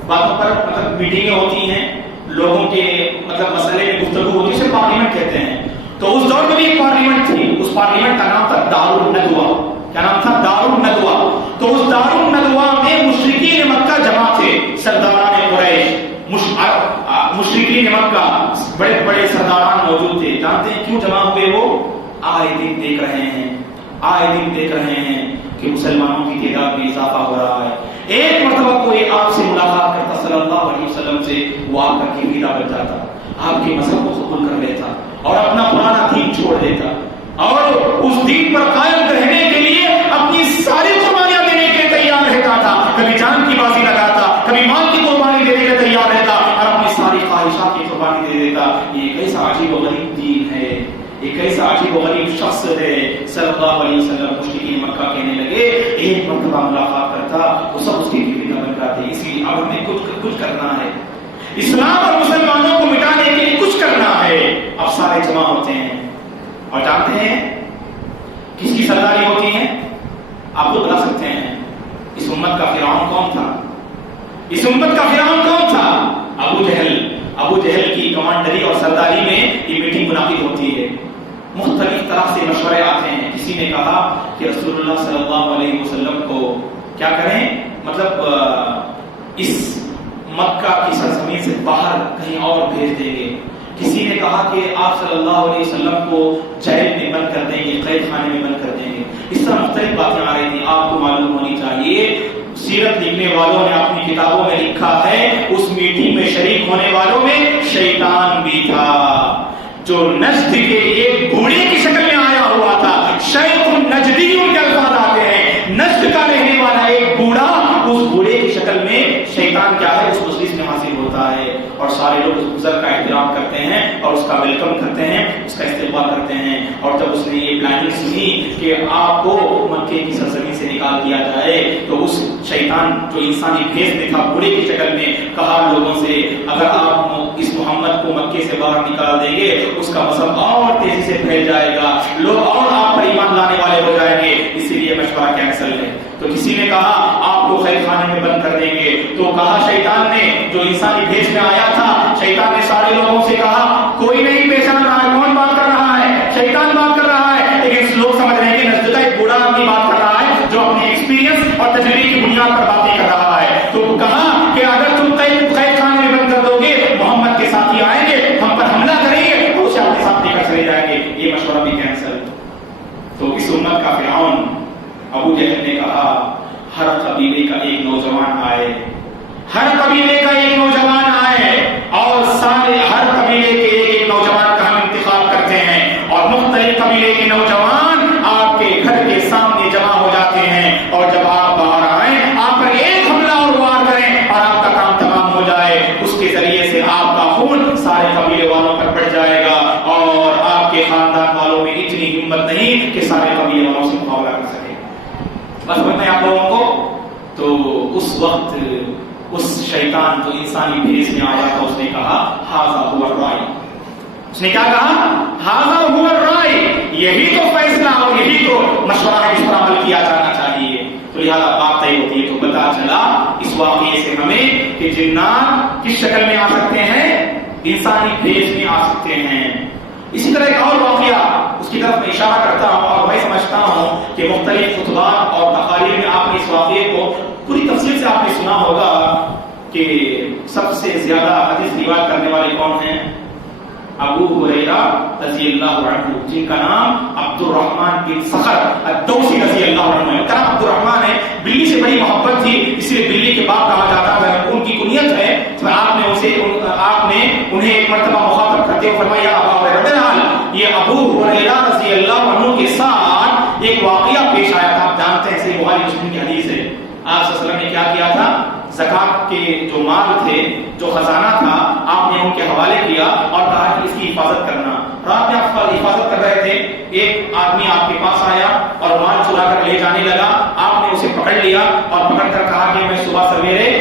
باتوں پر میٹنگیں ہوتی ہیں، لوگوں کے مسئلے میں گفتگو ہوتی ہے، اسے پارلیمنٹ کہتے ہیں. تو اس دور میں بھی ایک پارلیمنٹ تھی، اس پارلیمنٹ کا نام تھا دار الندوہ. کیا نام تھا؟ دار الندوہ. تو اس دار الندوہ میں مشرکین مکہ جمع تھے، سرداران قریش، مشرکین مکہ بڑے بڑے سرداران موجود تھے. جانتے ہیں کیوں جمع ہوئے؟ وہ آئے دن دیکھ رہے ہیں کہ مسلمانوں کی تعداد میں اضافہ ہو رہا ہے. ایک مرتبہ کوئی آپ سے ملاقات کرتا صلی اللہ علیہ وسلم سے، وہ آپ کا گرویدہ بن جاتا، آپ کے مذہب کو قبول کر لیتا اور اپنا پرانا دین چھوڑ دیتا اور اس دین پر قائم رہنے کے لیے اپنی ساری قربانیاں دینے کے لیے تیار رہتا تھا. کبھی جان کی بازی لگاتا، کبھی مال کی قربانی دینے کے لیے تیار رہتا اور اپنی ساری خواہشات کی قربانی دے دیتا. یہ کیسا عجیب و غریب دین ہے، ایک ایسا عجیب و غریب شخص ہے. صلی اللہ علیہ وسلم مشرکین مکہ کہنے لگے ایک مرتبہ ملاقات کرتا وہ سب اس کی گرویدہ بن جاتے. اسی لیے اب ہمیں کچھ کرنا ہے، اسلام اور مسلمانوں کو مٹانے کے لیے کچھ کرنا ہے. اب سارے جمع ہوتے ہیں اور جانتے ہیں کس کی سرداری ہوتی ہے؟ آپ کو بتا سکتے ہیں اس امت کا فرعون کون تھا؟ اس امت کا فرعون کون تھا؟ ابو جہل کی کمانڈری اور سرداری میں یہ میٹنگ منعقد ہوتی ہے. مختلف طرح سے مشورے آتے ہیں. کسی نے کہا کہ رسول اللہ صلی اللہ علیہ وسلم کو کیا کریں، اس مکہ کی سرزمین سے باہر کہیں اور بھیج دیں گے. کسی نے کہا کہ آپ صلی اللہ علیہ وسلم کو جیل میں بند کر دیں گے، قید خانے میں بند کر دیں گے. اس طرح مختلف باتیں آ رہی تھیں. آپ کو معلوم ہونی چاہیے سیرت لکھنے والوں نے اپنی کتابوں میں لکھا ہے اس میٹنگ میں شریک ہونے والوں میں شیطان بھی تھا جو نجد کے ایک گھوڑے کی شکل میں آیا ہوا تھا. شیخ النجدی کے الفاظ آتے ہیں، نجد کا رہنے والا ایک بوڑھا اس بوڑھے کی شکل میں شیطان کیا ہے اس مجلس میں حاصل ہوتا ہے اور سارے لوگ اس بزرگ کا احترام کرتے ہیں اور اس کا ویلکم کرتے ہیں، اس کا استقبال کرتے ہیں. اور جب اس نے یہ پلاننگ سنی کہ آپ کو مکے کی سرزمین سے نکال دیا جائے تو اس شیطان جو انسانی بھیس میں تھا بوڑھے کی شکل میں کہا لوگوں سے اگر آپ اس محمد کو مکے سے باہر نکال دیں گے اس کا مذہب اور تیزی سے پھیل جائے گا، لوگ اور آپ پر ایمان لانے والے ہو جائیں گے، اسی لیے مشورہ کینسل ہے. تو کسی نے کہا آپ کو قید خانے میں بند کر دیں گے. تو کہا شیطان نے جو انسانی بھیس میں آیا تھا، شیطان نے سارے لوگوں سے کہا کوئی نہیں پہچان رہا ہے کون بات کر رہا ہے، شیطان بات کر رہا ہے. لیکن لوگ سمجھ رہے ہیں کہ نجد کا ایک بوڑھا آدمی بات کر رہا ہے جو اپنے ایکسپیرینس اور تجربے کی بنیاد پر باتیں کر رہا ہے. تو کہا کہ اگر تم قید خانے میں بند کر دو گے محمد کے ساتھی آئیں گے، ہم پر حملہ کریں گے اور اسے اپنے ساتھ لے کر چلے جائیں گے. یہ مشورہ بھی کینسل. تو اس امت کا فرعون ابو جہل نے کہا ہر قبیلے کا ایک نوجوان آئے، ہر قبیلے کا ایک نوجوان آئے اور سارے ہر قبیلے کے ایک نوجوان کا ہم انتخاب کرتے ہیں اور مختلف قبیلے کے نوجوان آپ کے گھر کے سامنے جمع ہو جاتے ہیں اور جب آپ باہر آئیں آپ پر ایک حملہ اور وار کریں اور آپ کا کام تمام ہو جائے. اس کے ذریعے سے آپ کا خون سارے قبیلے والوں پر بڑھ جائے گا اور آپ کے خاندان والوں میں اتنی ہمت نہیں کہ سارے قبیلے والوں سے مقابلہ کر سکے. بس میں آپ لوگوں کو تو اس وقت اس شیطان جو انسانی بھیس میں آیا تھا اس نے کہا ھذا هو الرائے. اس نے کیا کہا؟ ھذا هو الرائے، یہی تو فیصلہ مشورہ ہے جس پر عمل کیا جانا چاہیے. تو لہٰذا بات طے ہوتی ہے. تو پتا چلا اس واقعے سے ہمیں کہ جنات کس شکل میں آ سکتے ہیں؟ انسانی بھیس میں آ سکتے ہیں. اسی طرح ایک اور واقعہ اس کی طرف میں اشارہ کرتا ہوں اور میں سمجھتا ہوں کہ مختلف خطبات اور تقاریر میں آپ نے اس واقعے کو پوری تفصیل سے آپ نے سنا ہوگا کہ سب سے زیادہ حدیث روایت کرنے والے کون ہیں؟ ابو ہریرہ رضی اللہ عنہ، جن کا نام عبد الرحمن بن صخر الدوسی رضی اللہ عنہ ہے. نام عبد الرحمن ہے. بلی سے بڑی محبت تھی اس لیے بلی کے باپ کہا جاتا ہے. ان کی کنیت ہے. آپ نے انہیں ایک مرتبہ مخاطب کرتے ہوئے فرمایا ابا ہریرہ. بہرحال یہ ابو ہریرہ رضی اللہ عنہ کے ساتھ ایک واقعہ پیش آیا تھا. آپ جانتے ہیں صحیح بخاری مسلم کی حدیث ہے. آپ صلی اللہ علیہ وسلم نے کیا کیا تھا؟ زکات کے جو مال تھے، جو خزانہ تھا، آپ نے ان کے حوالے کیا اور کہا کہ اس کی حفاظت کرنا. رات میں آپ حفاظت کر رہے تھے، ایک آدمی آپ کے پاس آیا اور مال چرا کر لے جانے لگا. آپ نے اسے پکڑ لیا اور پکڑ کر کہا کہ میں صبح سویرے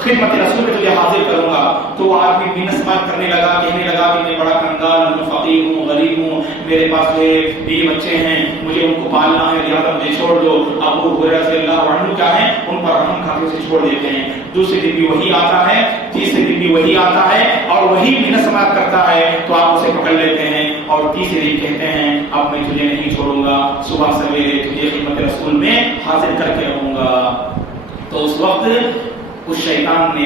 خدمت رسول میں تجھے حاضر کروں گا. تو وہ آدمی منت کرنے لگا، کہنے لگا کہ میں بڑا کنگال ہوں، فقیر ہوں، غریب ہوں، میرے پاس جو بیوی بچے ہیں، مجھے ان کو پالنا ہے، لہٰذا مجھے چھوڑ دو. ابو ہریرہ رضی اللہ عنہ کیا ہے؟ ان پر رحم کھاتے اسے چھوڑ دیتے ہیں. دوسرے دن بھی وہی آتا ہے، تیسرے دن بھی وہی آتا ہے اور وہی منت سماعت کرتا ہے. تو آپ اسے پکڑ لیتے ہیں اور تیسرے دن کہتے ہیں اب میں تجھے نہیں چھوڑوں گا، صبح سویرے تجھے خدمت رسول میں حاضر کر کے رہوں گا. تو اس وقت اس شیطان نے،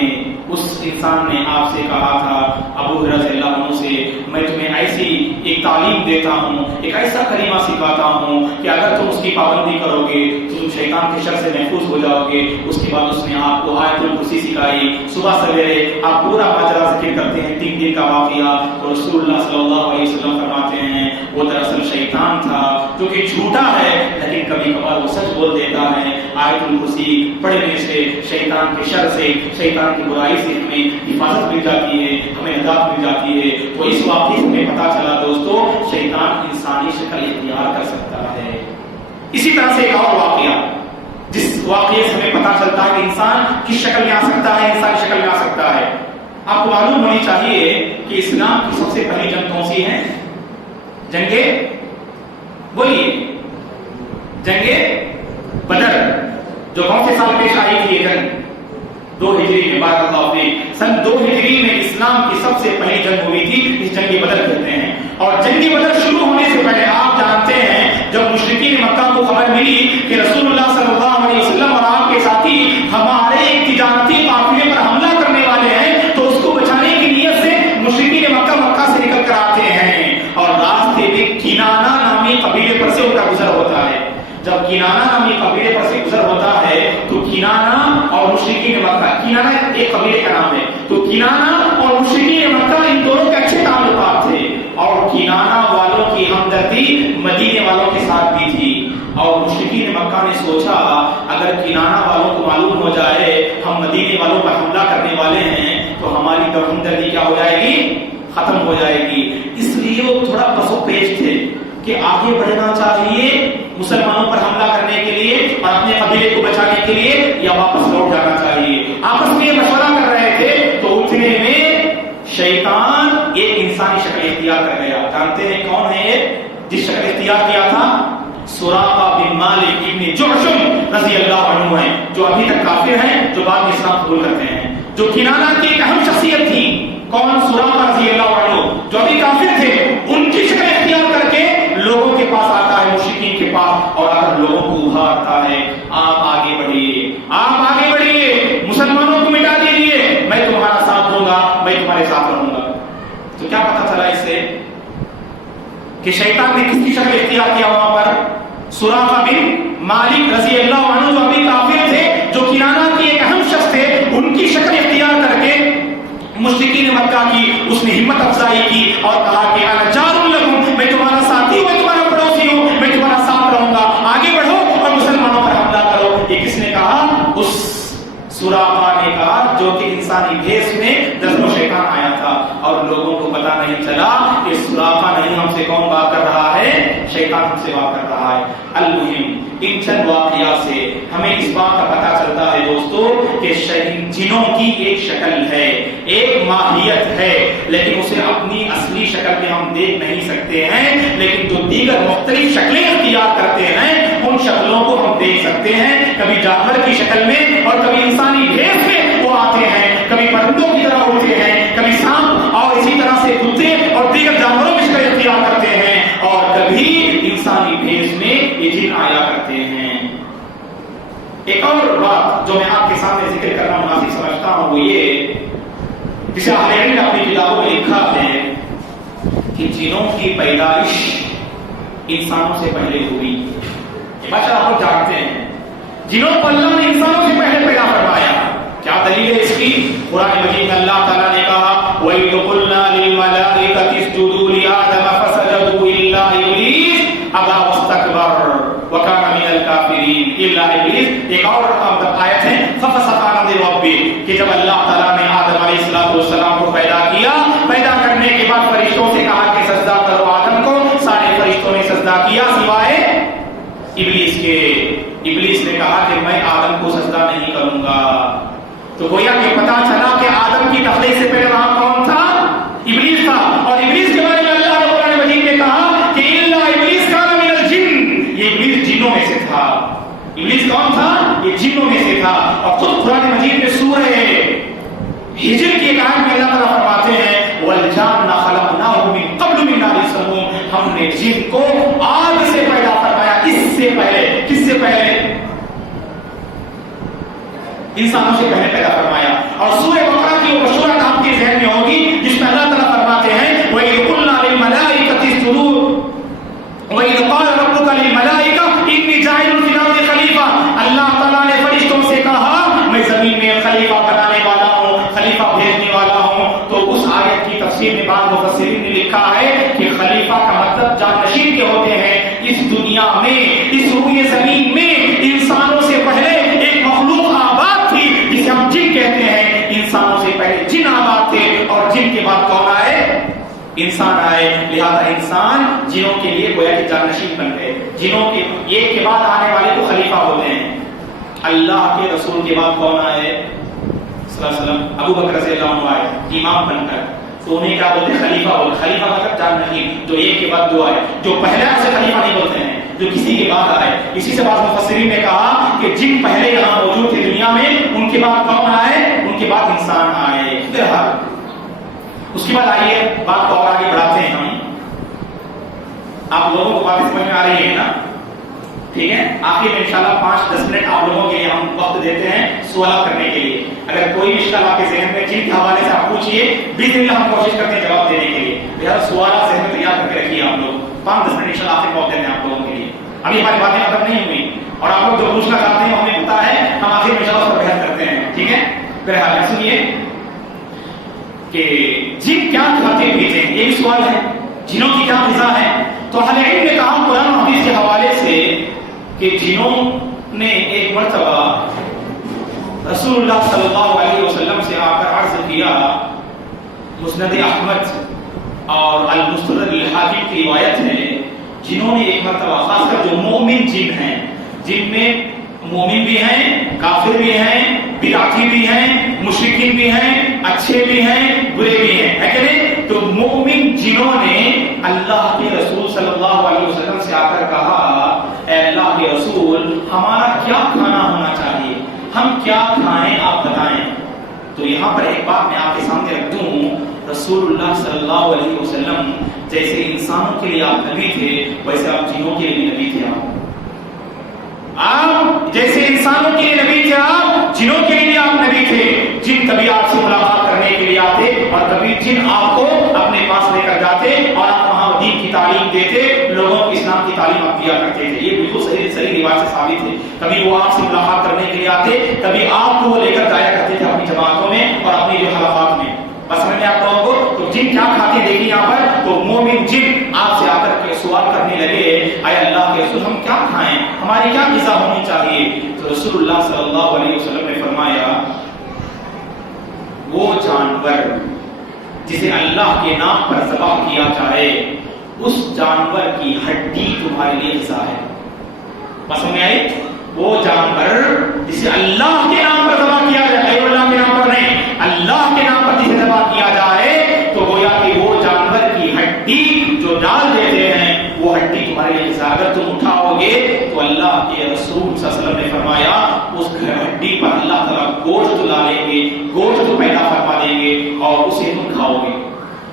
اس انسان نے آپ سے کہا تھا، ابو ہریرہ رضی اللہ عنہ سے، میں تمہیں ایسی ایک تعلیم دیتا ہوں، ایک ایسا کلمہ سکھاتا ہوں کہ اگر تم اس کی پابندی کرو گے تو تم شیطان کے شر سے محفوظ ہو جاؤ گے. اس کے بعد اس نے آپ کو آیت الکرسی سکھائی. صبح سویرے آپ پورا ماجرا ذکر کرتے ہیں، 3 دن کا واقعہ. تو رسول اللہ صلی اللہ علیہ وسلم فرماتے ہیں وہ دراصل شیطان تھا جو کہ جھوٹا ہے لیکن کبھی کبھار وہ سچ بول دیتا ہے. آیت الکرسی پڑھنے سے شیطان کے شر سے، شیطان کی برائی سے ہمیں حفاظت مل جاتی ہے، ہمیں نجات مل جاتی ہے. تو اس واقعے سے ہمیں پتا چلا دوستو شیطان انسانی شکل اختیار کر سکتا ہے. اسی طرح سے ایک اور واقعہ جس واقعے سے ہمیں پتا چلتا ہے کہ انسان کس شکل میں آ سکتا ہے، انسانی شکل میں آ سکتا ہے. آپ کو معلوم ہونی چاہیے کہ اسلام کی سب سے پہلی جنگ کون سی ہے؟ جنگ بولیے، جنگ بدر. جو کون سے سال پیش آئی تھی یہ جنگ؟ 2 ہجری میں. بارک اللہ فیک. سن 2 ہجری میں اسلام کی سب سے پہلی جنگ ہوئی تھی. اس جنگ بدر کہتے ہیں. اور جنگ بدر شروع ہونے سے پہلے آپ جانتے ہیں جب مشرکین مکہ کو خبر ملی کہ رسول اللہ صلی اللہ علیہ وسلم اور آپ کے ساتھی ہمارے ایک تجارتی قافلے پر حملہ کرنے والے ہیں تو اس کو بچانے کی نیت سے مشرکین مکہ سے نکل کر آتے ہیں اور راستے میں کنانہ نامی قبیلے پر سے ان کا گزر ہوتا ہے. جب کنانہ نامی قبیلے پر سے گزر ہوتا ہے تو کنانہ اور مشرکین مکہ، کنانہ ایک قبیلے کا نام ہے، تو کنانہ اور مشرکین مکہ ان دونوں کے اچھے تعلقات تھے اور کنانہ والوں کی ہمدردی مدینے والوں کے ساتھ بھی تھی. اور مشرکین مکہ نے سوچا اگر کنانہ والوں کو معلوم ہو جائے ہم مدینے والوں پر حملہ کرنے والے ہیں تو ہماری ہمدردی کیا ہو جائے گی؟ ختم ہو جائے گی. اس لیے وہ تھوڑا پسو پیش تھے کہ آگے بڑھنا چاہیے مسلمانوں پر حملہ کرنے کے لیے اور اپنے قبیلے کو بچانے کے لیے یا واپس لوٹ جانا چاہیے. آپس میں یہ مشورہ کر رہے تھے تو اتنے میں شیطان ایک انسانی شکل اختیار کر گیا. جانتے ہیں کون ہے جس شکل اختیار کیا تھا؟ سراقہ بن مالک ابن جعشم رضی اللہ عنہ ہیں، جو ابھی تک کافر ہیں، جو بعد میں اسلام قبول کرتے ہیں. جو کنانہ کی ایک اہم شخصیت تھی، کون؟ سراقہ رضی اللہ عنہ، جو ابھی کافر تھے، ان کی شکل اختیار کر کے لوگوں کے پاس آتا ہے، مشرکین کے پاس، اور اگر لوگوں کو ابھارتا ہے آپ آگے بڑھیے، آپ آگے بڑھیے، مسلمانوں کو مٹا دیجیے، میں تمہارا ساتھ دوں گا، میں تمہارے ساتھ رہوں گا. تو کیا پتا چلا اس سے کہ شیطان نے کس کی شکل اختیار کیا وہاں پر؟ سراقہ بن مالک رضی اللہ عنہ جو ابھی کافر تھے، جو کنانہ کی ایک اہم شخص تھے، ان کی شکل اختیار کر کے مشرکین مکہ کی اس نے ہمت افزائی کی اور کہا کہ انا جار لکم، میں تمہارا ساتھی ہوں، میں تمہارا پڑوسی ہوں، میں تمہارا ساتھ رہوں گا، آگے بڑھو اور مسلمانوں پر حملہ کرو. یہ کس نے کہا؟ اس سراقہ نے کہا جو کہ انسانی بھیس میں جذب و شیطان آیا تھا اور لوگوں کو پتا نہیں چلا کہ سراقہ نہیں ہم سے کون بات کر رہا ہے، شیطان ہم سے بات کر رہا ہے. المہم ان چند واقعات سے ہمیں اس بات کا پتا چلتا ہے دوستو کہ جنوں کی ایک شکل ہے، ایک ماہیت ہے، لیکن اسے اپنی اصلی شکل میں ہم دیکھ نہیں سکتے ہیں، لیکن جو دیگر مختلف شکلیں اختیار کرتے ہیں ان جانور کی شکل میں اور کبھی انسانی بھیس میں وہ آتے ہیں، کبھی پرندوں کی طرح اڑتے ہیں، کبھی سانپ اور اسی طرح سے کتے اور دیگر جانوروں کی شکل اختیار کرتے ہیں، اور کبھی انسانی بھیس میں یہ جن آیا کرتے ہیں۔ ایک اور بات جو میں آپ کے سامنے ذکر کرنا مناسب سمجھتا ہوں وہ یہ، جسے اہل علم نے اپنی کتابوں میں لکھا ہے کہ جنوں کی پیدائش انسانوں سے پہلے ہوئی۔ یہ بات آپ لوگ جانتے ہیں، جنوں کو اللہ نے انسانوں سے پہلے پیدا فرمایا۔ کیا دلیل ہے اس کی؟ قرآن مجید میں اللہ تعالیٰ نے کہا وَإِذْ قُلْنَا لِلْمَلَائِكَةِ اسْجُدُوا لِآدَمَ فَسَجَدُوا إِلَّا إِبْلِيسَ أَبَى وَاسْتَكْبَرَ وَكَانَ مِنَ الْكَافِرِينَ إِلَّا إِبْلِيسَ۔ ایک اور آیت ہے فَفَسَقَ عَنْ أَمْرِ رَبِّهِ، کہ جب اللہ تعالیٰ نے آدم علیہ السلام کو پیدا کیا، پیدا کرنے کے بعد فرشتوں سے کہا کہ سجدہ کرو آدم کو، سارے فرشتوں نے سجدہ کیا سوائے ابلیس کے۔ ابلیس نے کہا کہ میں آدم کو سجدہ نہیں کروں گا۔ تو گویا کہ پتا چلا کہ آدم کی تخلیق سے پہلے وہاں کون تھا؟ ابلیس تھا، اور ابلیس کے بارے میں اللہ نے قرآن مجید میں کہا کہ الا ابلیس کان من الجن، یہ ابلیس جنوں میں سے تھا۔ ابلیس کون تھا؟ یہ جنوں میں سے تھا۔ اور خود قرآن مجید میں سورہ ہجر کی ایک آیت میں اللہ تعالیٰ فرماتے ہیں والجان خلقناه من قبل من نار السموم، ہم نے جن کو آگ سے پیدا فرمایا، اس سے پہلے۔ کس سے پہلے؟ انسانوں سے پہلے پیدا فرمایا۔ اور سورہ بقرہ کی وہ مشہور آیت آپ کے ذہن میں ہوگی جس میں اللہ تعالیٰ فرماتے ہیں وَإِذْ قُلْنَا لِلْمَلَائِكَةِ اسْجُدُوا وَإِذْ قَالَ رَبُّكَ لِلْمَلَائِكَةِ إِنِّي جَاعِلٌ فِي الْأَرْضِ خَلِيفَةً، اللہ تعالیٰ نے فرشتوں سے کہا میں زمین میں خلیفہ بنانے والا ہوں، خلیفہ بھیجنے والا ہوں۔ تو اس آیت کی تفسیر میں بعض مفسرین نے لکھا ہے کہ خلیفہ کا مطلب جانشین کے ہوتے ہیں۔ اس دنیا میں، اس روئے زمین میں انسانوں سے پہلے ایک مخلوق آباد تھی جسے ہم جن کہتے ہیں۔ انسانوں سے پہلے جن آباد تھے، اور جن کے بعد کون آئے؟ انسان آئے۔ لہذا انسان جنوں کے لیے گویا کہ جانشین بن گئے۔ جنوں کے ایک کے بعد آنے والے کو خلیفہ ہوتے ہیں۔ اللہ کے رسول کے بعد کون آئے؟ صلی اللہ علیہ وسلم، ابو بکر رضی اللہ عنہ آئے امام بن کر، تو انہیں کیا بولتے ہیں؟ خلیفہ بولتے۔ خلیفہ مطلب جانشین، جو ایک کے بعد دو آئے۔ جو پہلے سے خلیفہ نہیں بولتے ہیں، جو کسی کے بعد آئے۔ اسی سے بعض مفسرین نے کہا کہ جن پہلے یہاں موجود تھے دنیا میں، ان کے بعد کون آئے؟ ان کے بعد انسان آئے۔ اس کے بعد آئیے بات کو اور آگے بڑھاتے ہیں ہم۔ آپ لوگوں کو بات سمجھ میں آ رہی ہے نا؟ ٹھیک ہے، آخر میں انشاءاللہ 5-10 منٹ آپ لوگوں کے لیے ہم وقت دیتے ہیں سوالات کرنے کے لیے۔ اگر کوئی اشکال آپ کے ذہن میں جن کے حوالے سے آپ پوچھیے، باذن اللہ ہم کوشش کرتے ہیں جواب دینے کے لیے۔ لہٰذا سوالات ذہن میں تیار کر کے رکھیے آپ لوگ۔ 5-10 منٹ انشاءاللہ آخر وقت دیتے ہیں آپ لوگوں کے لیے۔ ابھی ہماری باتیں ختم نہیں ہوئی، اور آپ لوگ جو پوچھنا چاہتے ہیں ہمیں پتا ہے، ہم آخر میں انشاءاللہ اس پر بحث کرتے ہیں۔ ٹھیک ہے، بہرحال سنیے کہ جن کیا کھاتے پیتے ہیں، یہ بھی سوال ہے، جنوں کی کیا غذا ہے؟ تو اہل علم نے کہا قرآن حدیث کے حوالے سے کہ جنوں نے ایک مرتبہ رسول اللہ صلی اللہ علیہ وسلم سے آ کر عرض کیا، مسند احمد اور المستدرک للحاکم کی روایت ہے، جنہوں نے ایک مرتبہ، خاص کر جو مومن جن ہیں، جن میں مومن بھی ہیں، کافر بھی ہیں، بدعتی بھی ہیں، مشرکین بھی ہیں، اچھے بھی ہیں، برے بھی ہیں، ہے کہ نہیں؟ تو مومن جنہوں نے اللہ کے رسول صلی اللہ علیہ وسلم سے آ کر کہا اے اللہ کے رسول ہمارا کیا کھانا ہونا چاہیے، ہم کیا کھائیں آپ بتائیں۔ تو یہاں پر ایک بات میں آپ کے سامنے رکھ دوں، رسول اللہ صلی اللہ علیہ وسلم جیسے انسانوں کے لیے آپ نبی تھے، ویسے آپ جنوں کے لیے بھی نبی تھے۔ آپ جیسے انسانوں کے لیے نبی تھے، آپ جنوں کے لیے آپ نبی تھے۔ جن کبھی آپ سے ملاقات کرنے کے لیے آتے، اور کبھی جن آپ کو اپنے پاس لے کر جاتے اور آپ وہاں دین کی تعلیم دیتے، لوگوں کو اسلام کی تعلیم آپ دیا کرتے تھے۔ یہ بالکل صحیح روایت سے ثابت ہے۔ کبھی وہ آپ سے ملاقات کرنے کے لیے آتے، کبھی آپ کو وہ لے کر جایا کرتے تھے اپنی جماعتوں میں اور اپنی جو حلقات میں۔ بس میں آپ لوگوں کو تو جن کیا کھاتے دیکھیں یہاں پر، تو مومن جن آپ سے آ کر کے سوال کرنے لگے اے اللہ کے رسول ہم کیا کھائیں، ہماری کیا غذا ہونی چاہیے؟ تو رسول اللہ صلی اللہ علیہ وسلم نے فرمایا وہ جانور جسے اللہ کے نام پر ذبح کیا جائے اس جانور کی ہڈی تمہارے لیے غذا ہے۔ بس میں آئی، وہ جانور جسے اللہ کے نام پر ذبح کیا جائے، اللہ کے نام پر نہیں، اللہ کے نام پر جسے ذبح کیا جائے، تو گویا کہ وہ جانور کی ہڈی جو ڈال دیتے ہیں وہ ہڈی تمہارے لیے غذا۔ اگر تم اٹھاؤ گے تو اللہ کے رسول صلی اللہ علیہ وسلم نے فرمایا اس ہڈی پر اللہ تعالیٰ گوشت ڈالیں گے، گوشت پیدا فرما دیں گے اور اسے تم کھاؤ گے۔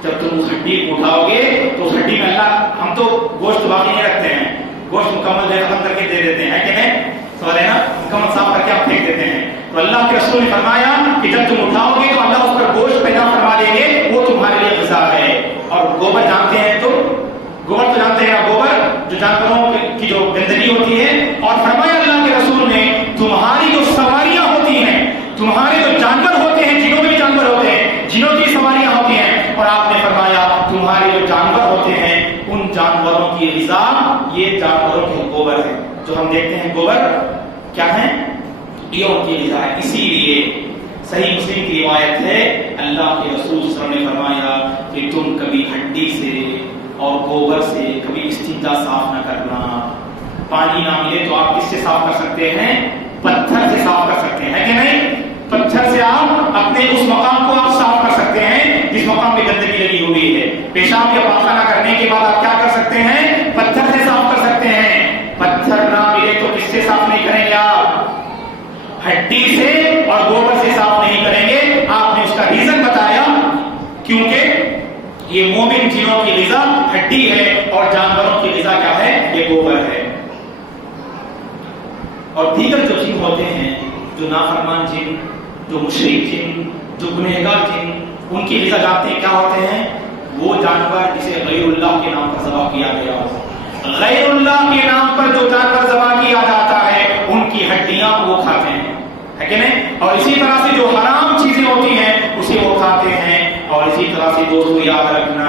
جب تم اس ہڈی کو اٹھاؤ گے تو اس ہڈی میں اللہ، ہم تو گوشت باقی نہیں رکھتے ہیں، گوشت مکمل ختم کر کے دے دیتے ہیں کہ نہیں، سمجھ رہے نا، مکمل صاف کر کے آپ پھینک دیتے ہیں۔ تو اللہ کے رسول نے فرمایا کہ جب تم اٹھاؤ گے تو اللہ اس پر گوشت پیدا فرما دیں گے، وہ تمہارے لیے غذا ہے۔ اور گوبر جانتے ہیں تو گوبر تو جانتے ہیں، گوبر جو جانوروں کی جو گندگی ہوتی ہے، اور فرمایا اللہ کے رسول نے تمہاری جو سواریاں ہوتی ہیں، تمہارے جو جانور ہوتے ہیں، جنوں میں بھی جانور ہوتے ہیں، جنوں کی سواریاں ہوتی ہیں، اور آپ نے فرمایا تمہارے جو جانور ہوتے ہیں ان جانوروں کی غذا یہ جانوروں کے گوبر ہے۔ جو ہم دیکھتے ہیں گوبر کیا ہے، یہ ان کی غذا ہے۔ اسی لیے صحیح مسلم کی روایت ہے اللہ کے رسول صلی اللہ علیہ وسلم نے فرمایا کہ تم کبھی ہڈی سے اور گوبر سے کبھی استنجا صاف نہ کرنا۔ پانی نہ ملے تو آپ کس سے صاف کر سکتے ہیں؟ پتھر سے صاف کر سکتے ہیں کہ نہیں؟ پتھر سے آپ اپنے اس مقام کو آپ صاف کر سکتے ہیں جس مقام پہ گندگی لگی ہوئی ہے۔ پیشاب یا پاخانہ کرنے کے بعد آپ کیا کر سکتے ہیں؟ پتھر سے صاف کر سکتے ہیں۔ پتھر نہ ملے تو کس سے صاف نہیں کریں گے آپ؟ ہڈی سے اور گوبر سے صاف نہیں کریں گے۔ آپ نے اس کا ریزن بتایا، کیونکہ یہ مومن جنوں کی غذا ہڈی ہے اور جانوروں کی غذا کیا ہے؟ یہ گوبر ہے۔ اور دیگر جو جن ہوتے ہیں، جو نافرمان جن، جو مشرک جن، جو گنہگار جن، ان کی غذا جانتے ہیں کیا ہوتے ہیں؟ وہ جانور جسے غیر اللہ کے نام پر ذبح کیا گیا ہو۔ غیر اللہ کے نام پر جو جانور ذبح کیا جاتا ہے ان کی ہڈیاں وہ کھاتے ہیں، ہے کہ نہیں؟ اور اسی طرح سے جو حرام چیزیں ہوتی ہیں اسے وہ کھاتے ہیں۔ اور اسی طرح سے دوستو یاد رکھنا،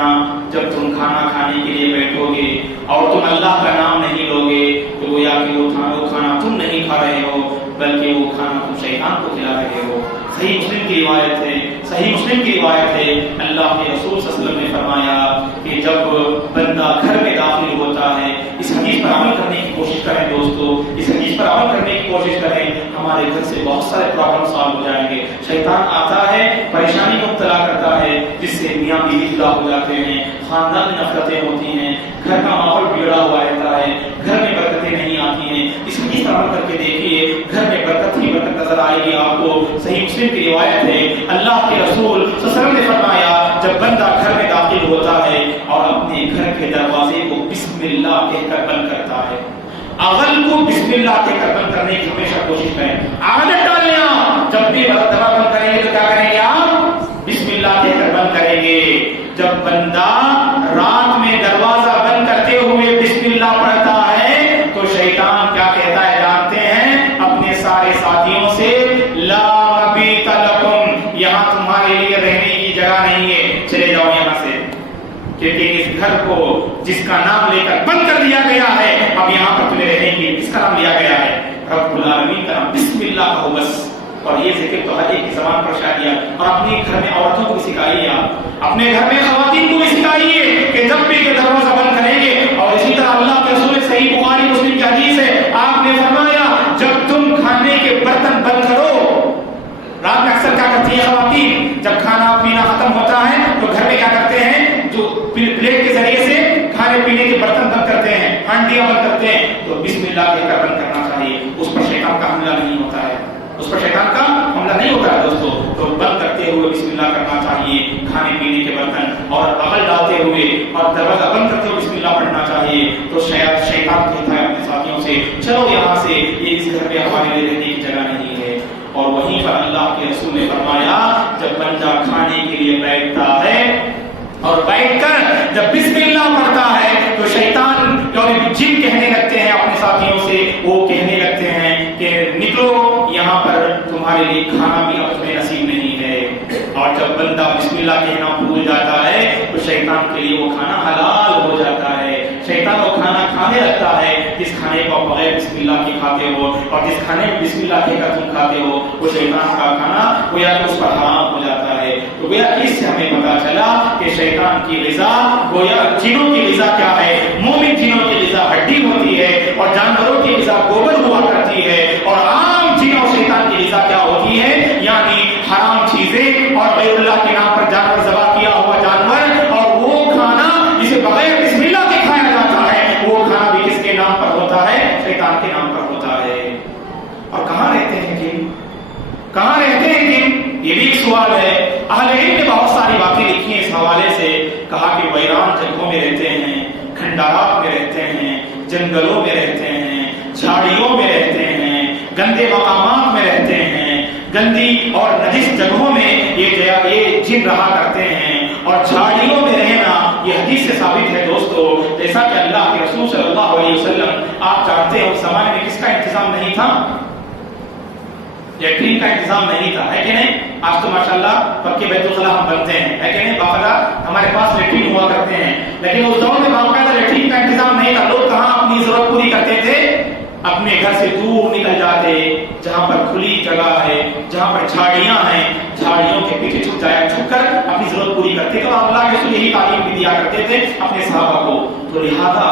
جب تم کھانا کھانے کے لیے بیٹھو گے اور تم اللہ کا نام نہیں لو گے تو گویا کہ وہ کھانا تم نہیں کھا رہے ہو بلکہ وہ کھانا تم شیطان کو کھلا رہے ہو۔ صحیح مسلم کی روایت ہے، صحیح مسلم کی روایت ہے اللہ کے رسول صلی اللہ علیہ وسلم نے فرمایا کہ جب بندہ گھر میں داخل ہوتا ہے، اس حدیث پر عمل کرنے کی کوشش کریں دوستو، اس حدیث پر عمل کرنے کی کوشش کریں، ہمارے گھر سے بہت سارے پرابلم سالو ہو جائیں گے۔ شیطان آتا ہے، پریشانی میں مبتلا کرتا ہے، جس سے میاں بیوی جدا ہو جاتے ہیں، خاندان میں نفرتیں ہوتی ہیں، گھر کا ماحول بگڑا ہوا رہتا ہے، گھر میں برکتیں نہیں آتی ہیں۔ اس حدیث پر عمل کر کے دیکھیے، گھر میں برکت ہی برکت نظر آئے گی آپ کو۔ صحیح مسلم کی روایت ہے اللہ کے رسول صلی اللہ علیہ وسلم نے فرمایا جب بندہ گھر میں داخل ہوتا ہے اور اپنے گھر کے دروازے کو بسم اللہ کہہ کر بند کرتا ہے، اول کو بسم اللہ کہہ کر بند کرنے کی ہمیشہ کوشش کریں، عادت ڈالیں آپ، جب بھی دروازہ بند کریں گے تو کیا کریں گے آپ؟ بسم اللہ کہہ کر بند کریں گے۔ جب بندہ رات میں دروازہ بند کرتے ہوئے بسم اللہ پڑھتا ہے تو شیطان کیا کہتا ہے جانتے ہیں؟ اپنے سارے ساتھیوں سے لا مبیت لکم، یہاں تمہارے لیے رہنے کی جگہ نہیں ہے، چلے جاؤ یہاں سے، کیونکہ اس گھر کو جس کا نام لے کر بند کر دیا گیا ہے اب یہاں پر تمہیں رہنے کی کس کا نام لیا گیا ہے؟ رب العالمین کا نام، بسم اللہ کہو بس۔ اور یہ ذکر تو ہر ایک کی زبان پر شاید دیا، اور اپنے گھر میں عورتوں کو بھی سکھائیے، آپ اپنے گھر میں خواتین کو بھی سکھائیے کہ جب بھی کہ دروازہ بند کریں گے، اور اسی طرح اللہ کے رسول صحیح بخاری مسلم کی حدیث ہے آپ نے فرمایا جب تم کھانے کے برتن بند کرو، رات میں اکثر کیا کرتی ہے خواتین، جب کھانا پینا ختم ہوتا ہے تو گھر میں کیا کرتے ہیں، جو پلیٹ کے ذریعے سے کھانے پینے کے برتن بند کرتے ہیں، ہانڈیاں بند کرتے ہیں، تو بسم اللہ کہہ کر بند کرنا چاہیے، اس پر شیطان کا حملہ نہیں ہوتا ہے، اس پر شیطان کا حملہ نہیں ہوتا ہے دوستو۔ تو بند کرتے ہوئے بسم اللہ کرنا چاہیے، کھانے پینے کے برتن اور بغل ڈالتے ہوئے اور دروازہ بند کرتے ہوئے بسم اللہ پڑھنا چاہیے۔ تو شیطان کہتا ہے اپنے ساتھیوں سے چلو یہاں سے، یہ اس گھر میں ہمارے لیے رہنے کی جگہ نہیں ہے۔ اور وہیں پر اللہ کے رسول نے فرمایا جب بندہ کھانے کے لیے بیٹھتا ہے اور بیٹھ کر جب بسم اللہ پڑھتا ہے تو شیطان جن کہنے لگتے ہیں اپنے ساتھیوں سے، وہ کہنے لگتے ہیں کہ نکلو یہاں پر، تمہارے لیے کھانا بھی اب تمہیں نصیب نہیں ہے۔ اور جب بندہ بسم اللہ کہنا بھول جاتا ہے تو شیطان کے لیے وہ کھانا حلال ہو جاتا ہے، شیطان وہ کھانا کھانے لگتا ہے جس کھانے کو بغیر بسم اللہ کے کھاتے ہو، اور جس کھانے میں بسم اللہ کہہ کر تم کھاتے ہو وہ شیطان کا کھانا گویا کہ اس پر حرام ہو جاتا ہے۔ تو گویا کہ اس سے ہمیں پتا چلا کہ شیطان کی غذا گویا جنوں کی غذا کیا ہے، مومن جنوں کی غذا ہڈی ہوتی ہے اور جانوروں کی غذا گوبر ہوا کرتی ہے، اور عام جنوں شیطان کی غذا کیا ہوتی ہے، یعنی حرام چیزیں اور غیر اللہ کے نام پر جانور ذبح کیا ہوا جانور، اور وہ کھانا جسے بغیر بسم اللہ کے کھایا جاتا ہے وہ کھانا بھی کس کے نام پر ہوتا ہے؟ شیطان کے نام پر ہوتا ہے۔ اور کہاں رہتے ہیں جن؟ کہاں رہتے ہیں جن؟ یہ بھی ایک سوال ہے۔ اہل علم نے بہت ساری باتیں لکھی ہیں اس حوالے سے، کہا کہ ویران جگہوں میں رہتے ہیں، کھنڈارات میں رہتے ہیں، جنگلوں میں رہتے ہیں، جھاڑیوں میں رہتے ہیں، گندے مقامات میں رہتے ہیں، گندی اور نجس جگہوں میں یہ جن رہا کرتے ہیں۔ اور جھاڑیوں میں رہنا یہ حدیث سے ثابت ہے دوستو، جیسا کہ اللہ کے رسول صلی اللہ علیہ وسلم، آپ جانتے ہیں اس زمانے میں کس کا انتظام نہیں تھا؟ لیٹرین کا انتظام نہیں تھا، ہے کہ نہیں؟ آج تو ماشاءاللہ پکے بیت الخلا ہم بنتے ہیں، ہے کہ نہیں؟ باقاعدہ ہمارے پاس لیٹرین ہوا کرتے ہیں، لیکن اس دور میں باقاعدہ لیٹرین کا انتظام نہیں تھا۔ لوگ کہاں اپنی ضرورت پوری کرتے تھے؟ اپنے گھر سے دور نکل جاتے، جہاں پر کھلی جگہ ہے، جہاں پر جھاڑیاں ہیں، جھاڑیوں کے پیچھے چھپ کر اپنی ضرورت پوری کرتے تھے۔ اور اللہ کے رسول یہی تعلیم بھی دیا کرتے تھے اپنے صحابہ کو۔ تو لہذا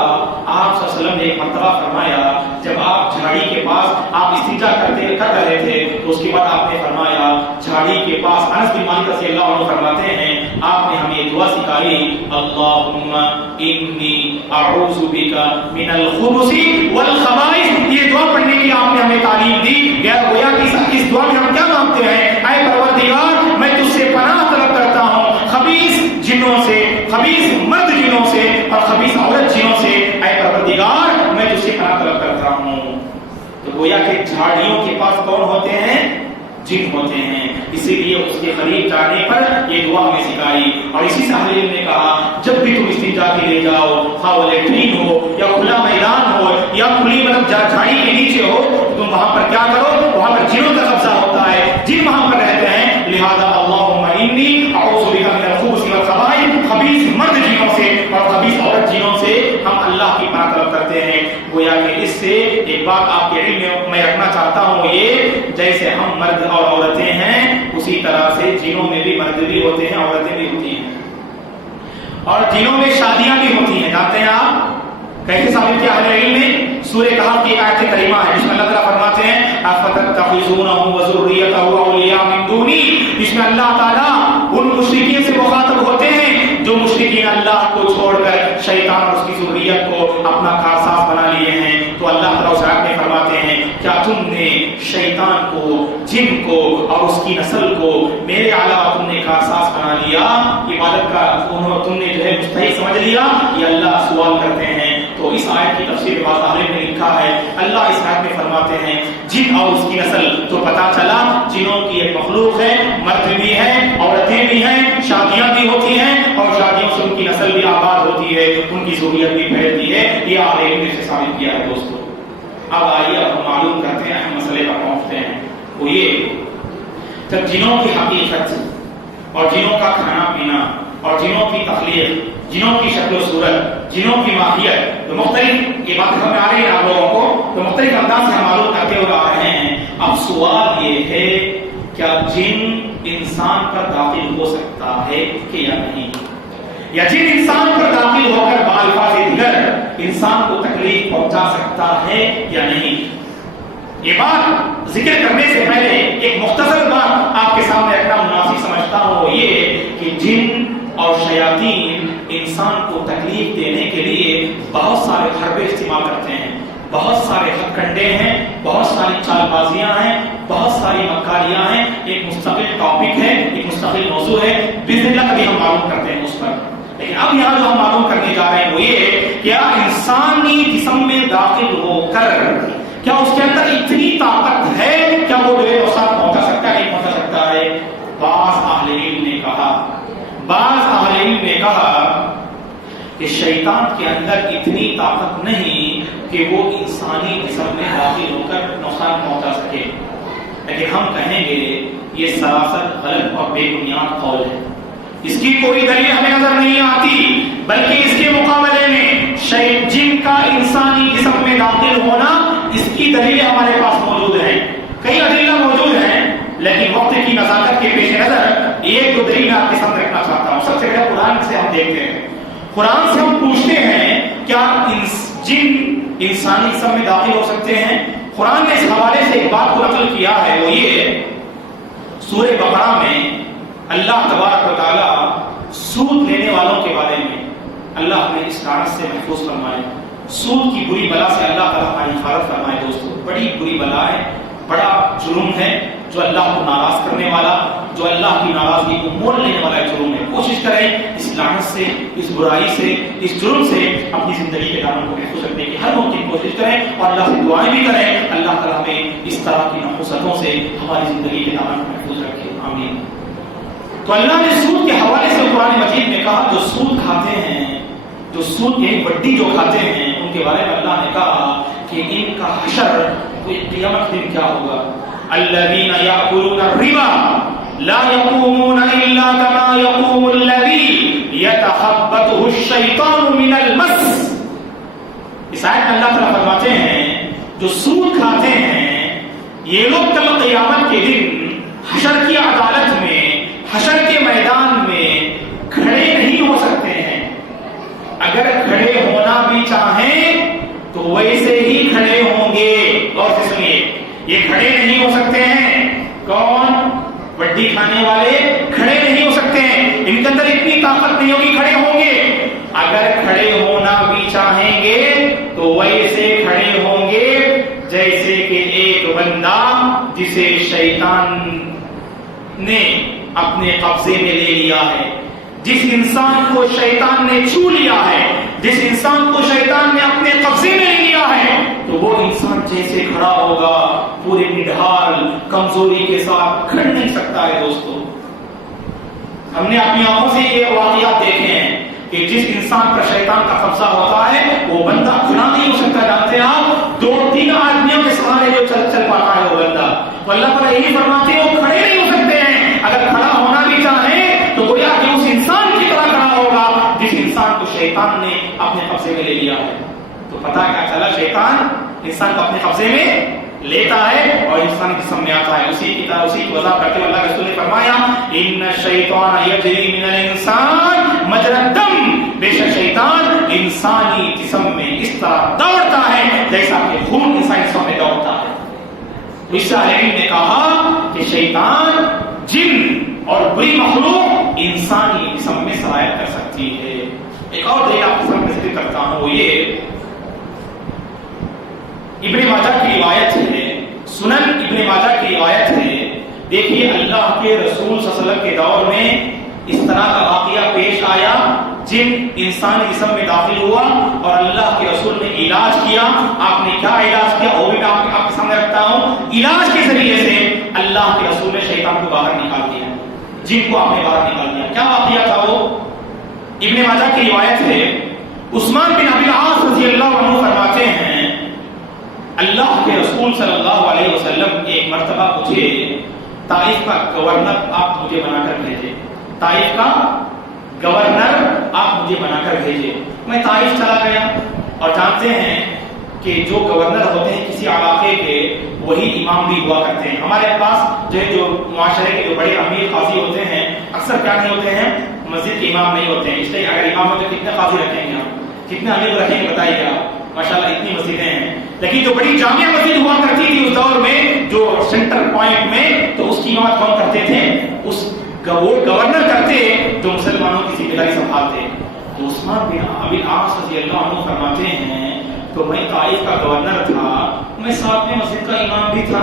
آپ صلی اللہ علیہ وسلم نے ایک مرتبہ فرمایا، جب آپ جھاڑی کے پاس آپ استنجا کر رہے تھے تو اس کے بعد آپ نے فرمایا جھاڑی کے پاس، انس بن مالک رضی اللہ عنہ فرماتے ہیں آپ نے ہمیں دعا سکھائی، اللہم انی اعوذ بک من الخبث والخبائث۔ یہ دعا پڑھنے کی آپ نے ہمیں تعلیم دی۔ گویا کہ اس دعا میں ہم کیا مانگتے ہیں؟ اے پروردگار، میں تجھ سے پناہ طلب کرتا ہوں خبیث جنوں سے، خبیث مرد جنوں سے اور خبیث عورت جنوں سے۔ اے پروردگار، میں تجھ سے پناہ طلب کرتا ہوں۔ تو گویا کہ جھاڑیوں کے پاس کون ہوتے ہیں؟ جن ہوتے ہیں۔ اسی لیے اس کے قریب جانے پر یہ دعا ہمیں سکھائی۔ اور اسی سے اہل علم نے کہا جب بھی تم استنجا کے لیے جاؤ، خواہ وہ لیٹرین ہو یا کھلا میدان ہو یا کھلی مطلب جھاڑی کے نیچے ہو، تم وہاں پر کیا کرو؟ وہاں پر جنوں کا قبضہ ہوتا ہے، جن وہاں پر رہتے ہیں۔ لہذا اللہم انی اعوذ بک من الخبث والخبائث، خبیث مرد جنوں سے اور خبیث عورت جنوں سے ہم اللہ کی پناہ طلب کرتے ہیں۔ گویا کہ اس سے ایک بات آپ کے علم میں رکھنا چاہتا ہوں، یہ جیسے ہم مرد اور عورتیں ہیں اسی طرح سے جنوں میں بھی مرد بھی ہوتے ہیں، عورتیں بھی ہوتی ہیں، اور جنوں میں شادیاں بھی ہوتی ہیں۔ جانتے ہیں آپ کیسے ثابت کیا اہل علم نے؟ سورہ کہف کی آیت کریمہ ہے جس میں اللہ تعالیٰ فرماتے ہیں افتتخذونہ وذریتہ اولیاء من دونی، جس میں اللہ تعالیٰ ان مشرکین سے مخاطب ہوتے ہیں جو مشرکین اللہ کو چھوڑ کر شیطان اور اس کی ذریت کو اپنا کارساز بنا لیے ہیں۔ تو اللہ تعالیٰ اس آیت میں فرماتے ہیں کیا تم نے شیطان کو، جن کو اور اس کی نسل کو میرے علاوہ تم نے کارساز بنا لیا، عبادت کا تم نے جو ہے مستحق سمجھ لیا؟ یہ اللہ سوال کرتے ہیں۔ تو اس آیت کی تفسیر بعض عالم نے لکھا ہے، اللہ اس آیت میں فرماتے ہیں جن اور اس کی نسل، تو پتہ چلا جنوں کی ایک مخلوق ہے، مرد بھی ہے، عورتیں بھی ہیں، شادیاں بھی ہوتی ہیں اور شادیوں سے ان کی نسل بھی آباد ہوتی ہے، ان کی ذریت بھی پھیلتی ہے۔ یہ عالم نے ثابت کیا ہے دوستو۔ اب آئیے اب ہم معلوم کرتے ہیں، ہم مسئلے پر پہنچتے ہیں۔ وہ یہ جب جنوں کی حقیقت اور جنوں کا کھانا پینا اور جنوں کی تخلیق، جنوں کی شکل و صورت، جنوں کی ماہیت، تو مختلف یہ بات ہمیں آ رہی ہے آپ لوگوں کو، تو مختلف انداز سے ہم معلوم کرتے ہوئے آ رہے ہیں۔ اب سوال یہ ہے کیا جن انسان پر داخل ہو سکتا ہے کہ یا نہیں، یا جن انسان پر داخل ہو کر بالفاظ دیگر انسان کو تکلیف پہنچا سکتا ہے یا نہیں۔ یہ بات ذکر کرنے سے پہلے ایک مختصر بات آپ کے سامنے رکھنا مناسب سمجھتا ہوں، وہ یہ کہ جن اور شیاطین انسان کو تکلیف دینے کے لیے بہت سارے حربے استعمال کرتے ہیں، بہت سارے ہتھ کنڈے ہیں، بہت ساری چال بازیاں ہیں، بہت ساری مکاریاں ہیں۔ ایک مستقل ٹاپک ہے، ایک مستقل موضوع ہے، باذن اللہ کبھی ہم معلوم کرتے ہیں اس پر۔ لیکن اب یہاں جو ہم معلوم کرنے جا رہے ہیں وہ یہ کیا انسانی جسم میں داخل ہو کر کیا اس کے اندر اتنی طاقت ہے، کیا وہ بے نقصان پہنچا سکتا ہے، نہیں پہنچا سکتا ہے؟ بعض اہل علم نے کہا کہ شیطان کے اندر اتنی طاقت نہیں کہ وہ انسانی جسم میں داخل ہو کر نقصان پہنچا سکے، لیکن ہم کہیں گے یہ سراسر غلط اور بے بنیاد قول ہے، اس کی کوئی دلیل ہمیں نظر نہیں آتی، بلکہ اس کے مقابلے میں جن کا انسانی جسم میں داخل ہونا اس کی دلیلیں ہمارے پاس موجود ہیں، کئی ادلہ موجود ہیں، لیکن وقت کی نزاکت کے پیش نظر ایک دو دلیل آپ کے سامنے رکھنا چاہتا ہوں۔ سب سے پہلے قرآن سے ہم دیکھتے ہیں، قرآن سے ہم پوچھتے ہیں کیا جن انسانی جسم میں داخل ہو سکتے ہیں؟ قرآن نے اس حوالے سے ایک بات کو نقل کیا ہے، وہ یہ سورہ بقرہ میں اللہ تبارک و تعالی سود لینے والوں کے بارے میں اللہ نے اس لعنت سے محفوظ فرمائے، سود کی بری بلا سے اللہ تعالیٰ ہماری حفاظت بڑی بری بلا ہے، بڑا جرم ہے، جو اللہ کو ناراض کرنے والا، جو اللہ کی ناراضگی کو مول لینے والا جرم ہے۔ کوشش کریں اس لعنت سے، اس برائی سے، اس جرم سے اپنی زندگی کے دامن کو محفوظ رکھنے کی ہر ممکن کوشش کریں، اور اللہ سے دعائیں بھی کریں اللہ تعالیٰ ہمیں اس طرح کی نحوستوں سے ہماری زندگی کے دامن کو محفوظ رکھے، آمین۔ تو اللہ نے سود کے حوالے سے قرآن مجید میں کہا جو سود کھاتے ہیں، جو سود یعنی وڈی جو کھاتے ہیں، ان کے بارے میں اللہ نے کہا کہ ان کا حشر قیامت دن کیا ہوگا۔ الذین یأکلون الربا لا یقومون الا کما یقوم الذی یتخبطہ الشیطان من المس۔ اس آیت میں اللہ تعالیٰ فرماتے ہیں جو سود کھاتے ہیں یہ لوگ کل قیامت کے دن حشر کی عدالت میں، حشر کے میدان میں کھڑے نہیں ہو سکتے ہیں۔ اگر کھڑے ہونا بھی چاہیں تو ویسے ہی کھڑے ہوں گے۔ اور سنیے، یہ کھڑے نہیں ہو سکتے ہیں، کون؟ وڈی کھانے والے کھڑے نہیں ہو سکتے ہیں، ان کے اندر اتنی طاقت نہیں ہوگی کھڑے ہوں گے۔ اگر کھڑے ہونا بھی چاہیں گے تو ویسے کھڑے ہوں گے جیسے کہ ایک بندہ جسے شیطان نے اپنے قبضے میں لے لیا ہے، جس انسان کو شیطان نے چھو لیا ہے، جس انسان کو شیطان نے اپنے قبضے میں لے لیا ہے، تو وہ انسان جیسے کھڑا ہوگا پورے نڈھال کمزوری کے ساتھ کھڑ نہیں سکتا ہے۔ دوستو، ہم نے اپنی آنکھوں سے یہ واقعات دیکھے ہیں کہ جس انسان پر شیطان کا قبضہ ہوتا ہے وہ بندہ کھڑا نہیں ہو سکتا۔ جانتے ہیں آپ، 2-3 آدمیوں کے سہارے جو چل پاتا ہے وہ بندہ، تو اللہ تعالیٰ یہی فرماتے ہیں وہ کھڑے نہیں ہو سکتے ہیں۔ اگر کھڑا ہونا بھی چاہیں تو گویا کہ اس انسان کی طرح کھڑا ہوگا جس انسان کو شیطان نے اپنے قبضے میں لے لیا ہے۔ تو پتہ کیا چلا، شیطان انسان کو اپنے قبضے میں لیتا ہے اور انسان کے جسم میں آتا ہے۔ اسی کی وضاحت کرتے ہوئے اللہ کے رسول نے فرمایا ان الشیطان یجری من الانسان مجری الدم، بے شک شیطان انسانی جسم میں اس طرح دوڑتا ہے جیسا کہ خون انسانی جسم میں دوڑتا ہے۔ اس علم نے کہا کہ شیطان، جن اور بری مخلوق انسانی جسم میں سرایت کر سکتی ہے۔ ایک اور دلیل آپ کے سامنے ذکر کرتا ہوں، وہ یہ ابن ماجہ کی روایت ہے، سنن ابن ماجہ کی روایت ہے۔ دیکھیے اللہ کے رسول صلی اللہ علیہ وسلم کے دور میں اس طرح کا واقعہ پیش آیا، جن انسانی جسم میں داخل ہوا اور اللہ کے رسول نے علاج کیا۔ آپ نے کیا علاج کیا وہ بھی میں آپ کے سامنے رکھتا ہوں۔ علاج کے ذریعے سے اللہ کے رسول نے شیطان کو باہر نکال دیا، جن کو آپ نے باہر نکال دیا۔ کیا واقعہ تھا وہ؟ ابن ماجہ کی روایت ہے، عثمان بن ابی العاص رضی اللہ عنہ فرماتے ہیں اللہ کے رسول صلی اللہ علیہ وسلم ایک مرتبہ مجھے طائف کا گورنر آپ مجھے بنا کر بھیجے، طائف کا گورنر آپ مجھے بنا کر بھیجے۔ میں طائف چلا گیا، اور جانتے ہیں کہ جو گورنر ہوتے ہیں کسی علاقے کے وہی امام بھی ہوا کرتے ہیں۔ ہمارے پاس جو معاشرے کے جو بڑے امیر قاضی ہوتے ہیں اکثر کیا نہیں ہوتے ہیں، مسجد کے امام نہیں ہوتے ہیں۔ اس لیے اگر امام ہوتے کتنے قاضی رکھیں گے آپ، کتنے امیر رکھیں گے بتائیے آپ؟ ماشاءاللہ اتنی مسجدیں ہیں، لیکن جو بڑی جامع مسجد ہوا کرتی تھی اس دور میں، جو سینٹر پوائنٹ میں، تو اس کی امامت کون کرتے تھے؟ وہ گورنر کرتے جو مسلمانوں کی ذمہ داری سنبھالتے۔ تو عثمان بن ابی العاص رضی اللہ عنہ فرماتے ہیں تو میں طائف کا گورنر تھا، میں ساتھ میں مسجد کا امام بھی تھا،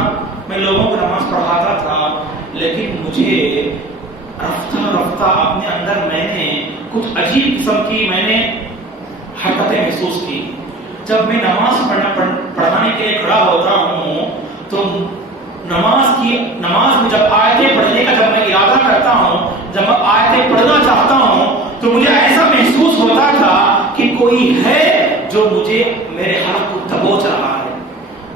میں لوگوں کو نماز پڑھاتا تھا، لیکن مجھے رفتہ رفتہ اپنے اندر میں نے کچھ عجیب قسم کی میں نے حرکتیں محسوس کی۔ جب میں نماز پڑھانے کے لیے کھڑا ہوتا ہوں تو نماز میں جب آیتیں پڑھنے کا جب میں ارادہ کرتا ہوں، جب میں آیتیں پڑھنا چاہتا ہوں تو مجھے ایسا محسوس ہوتا تھا کہ کوئی ہے جو مجھے میرے حلق کو دبوچ رہا ہے،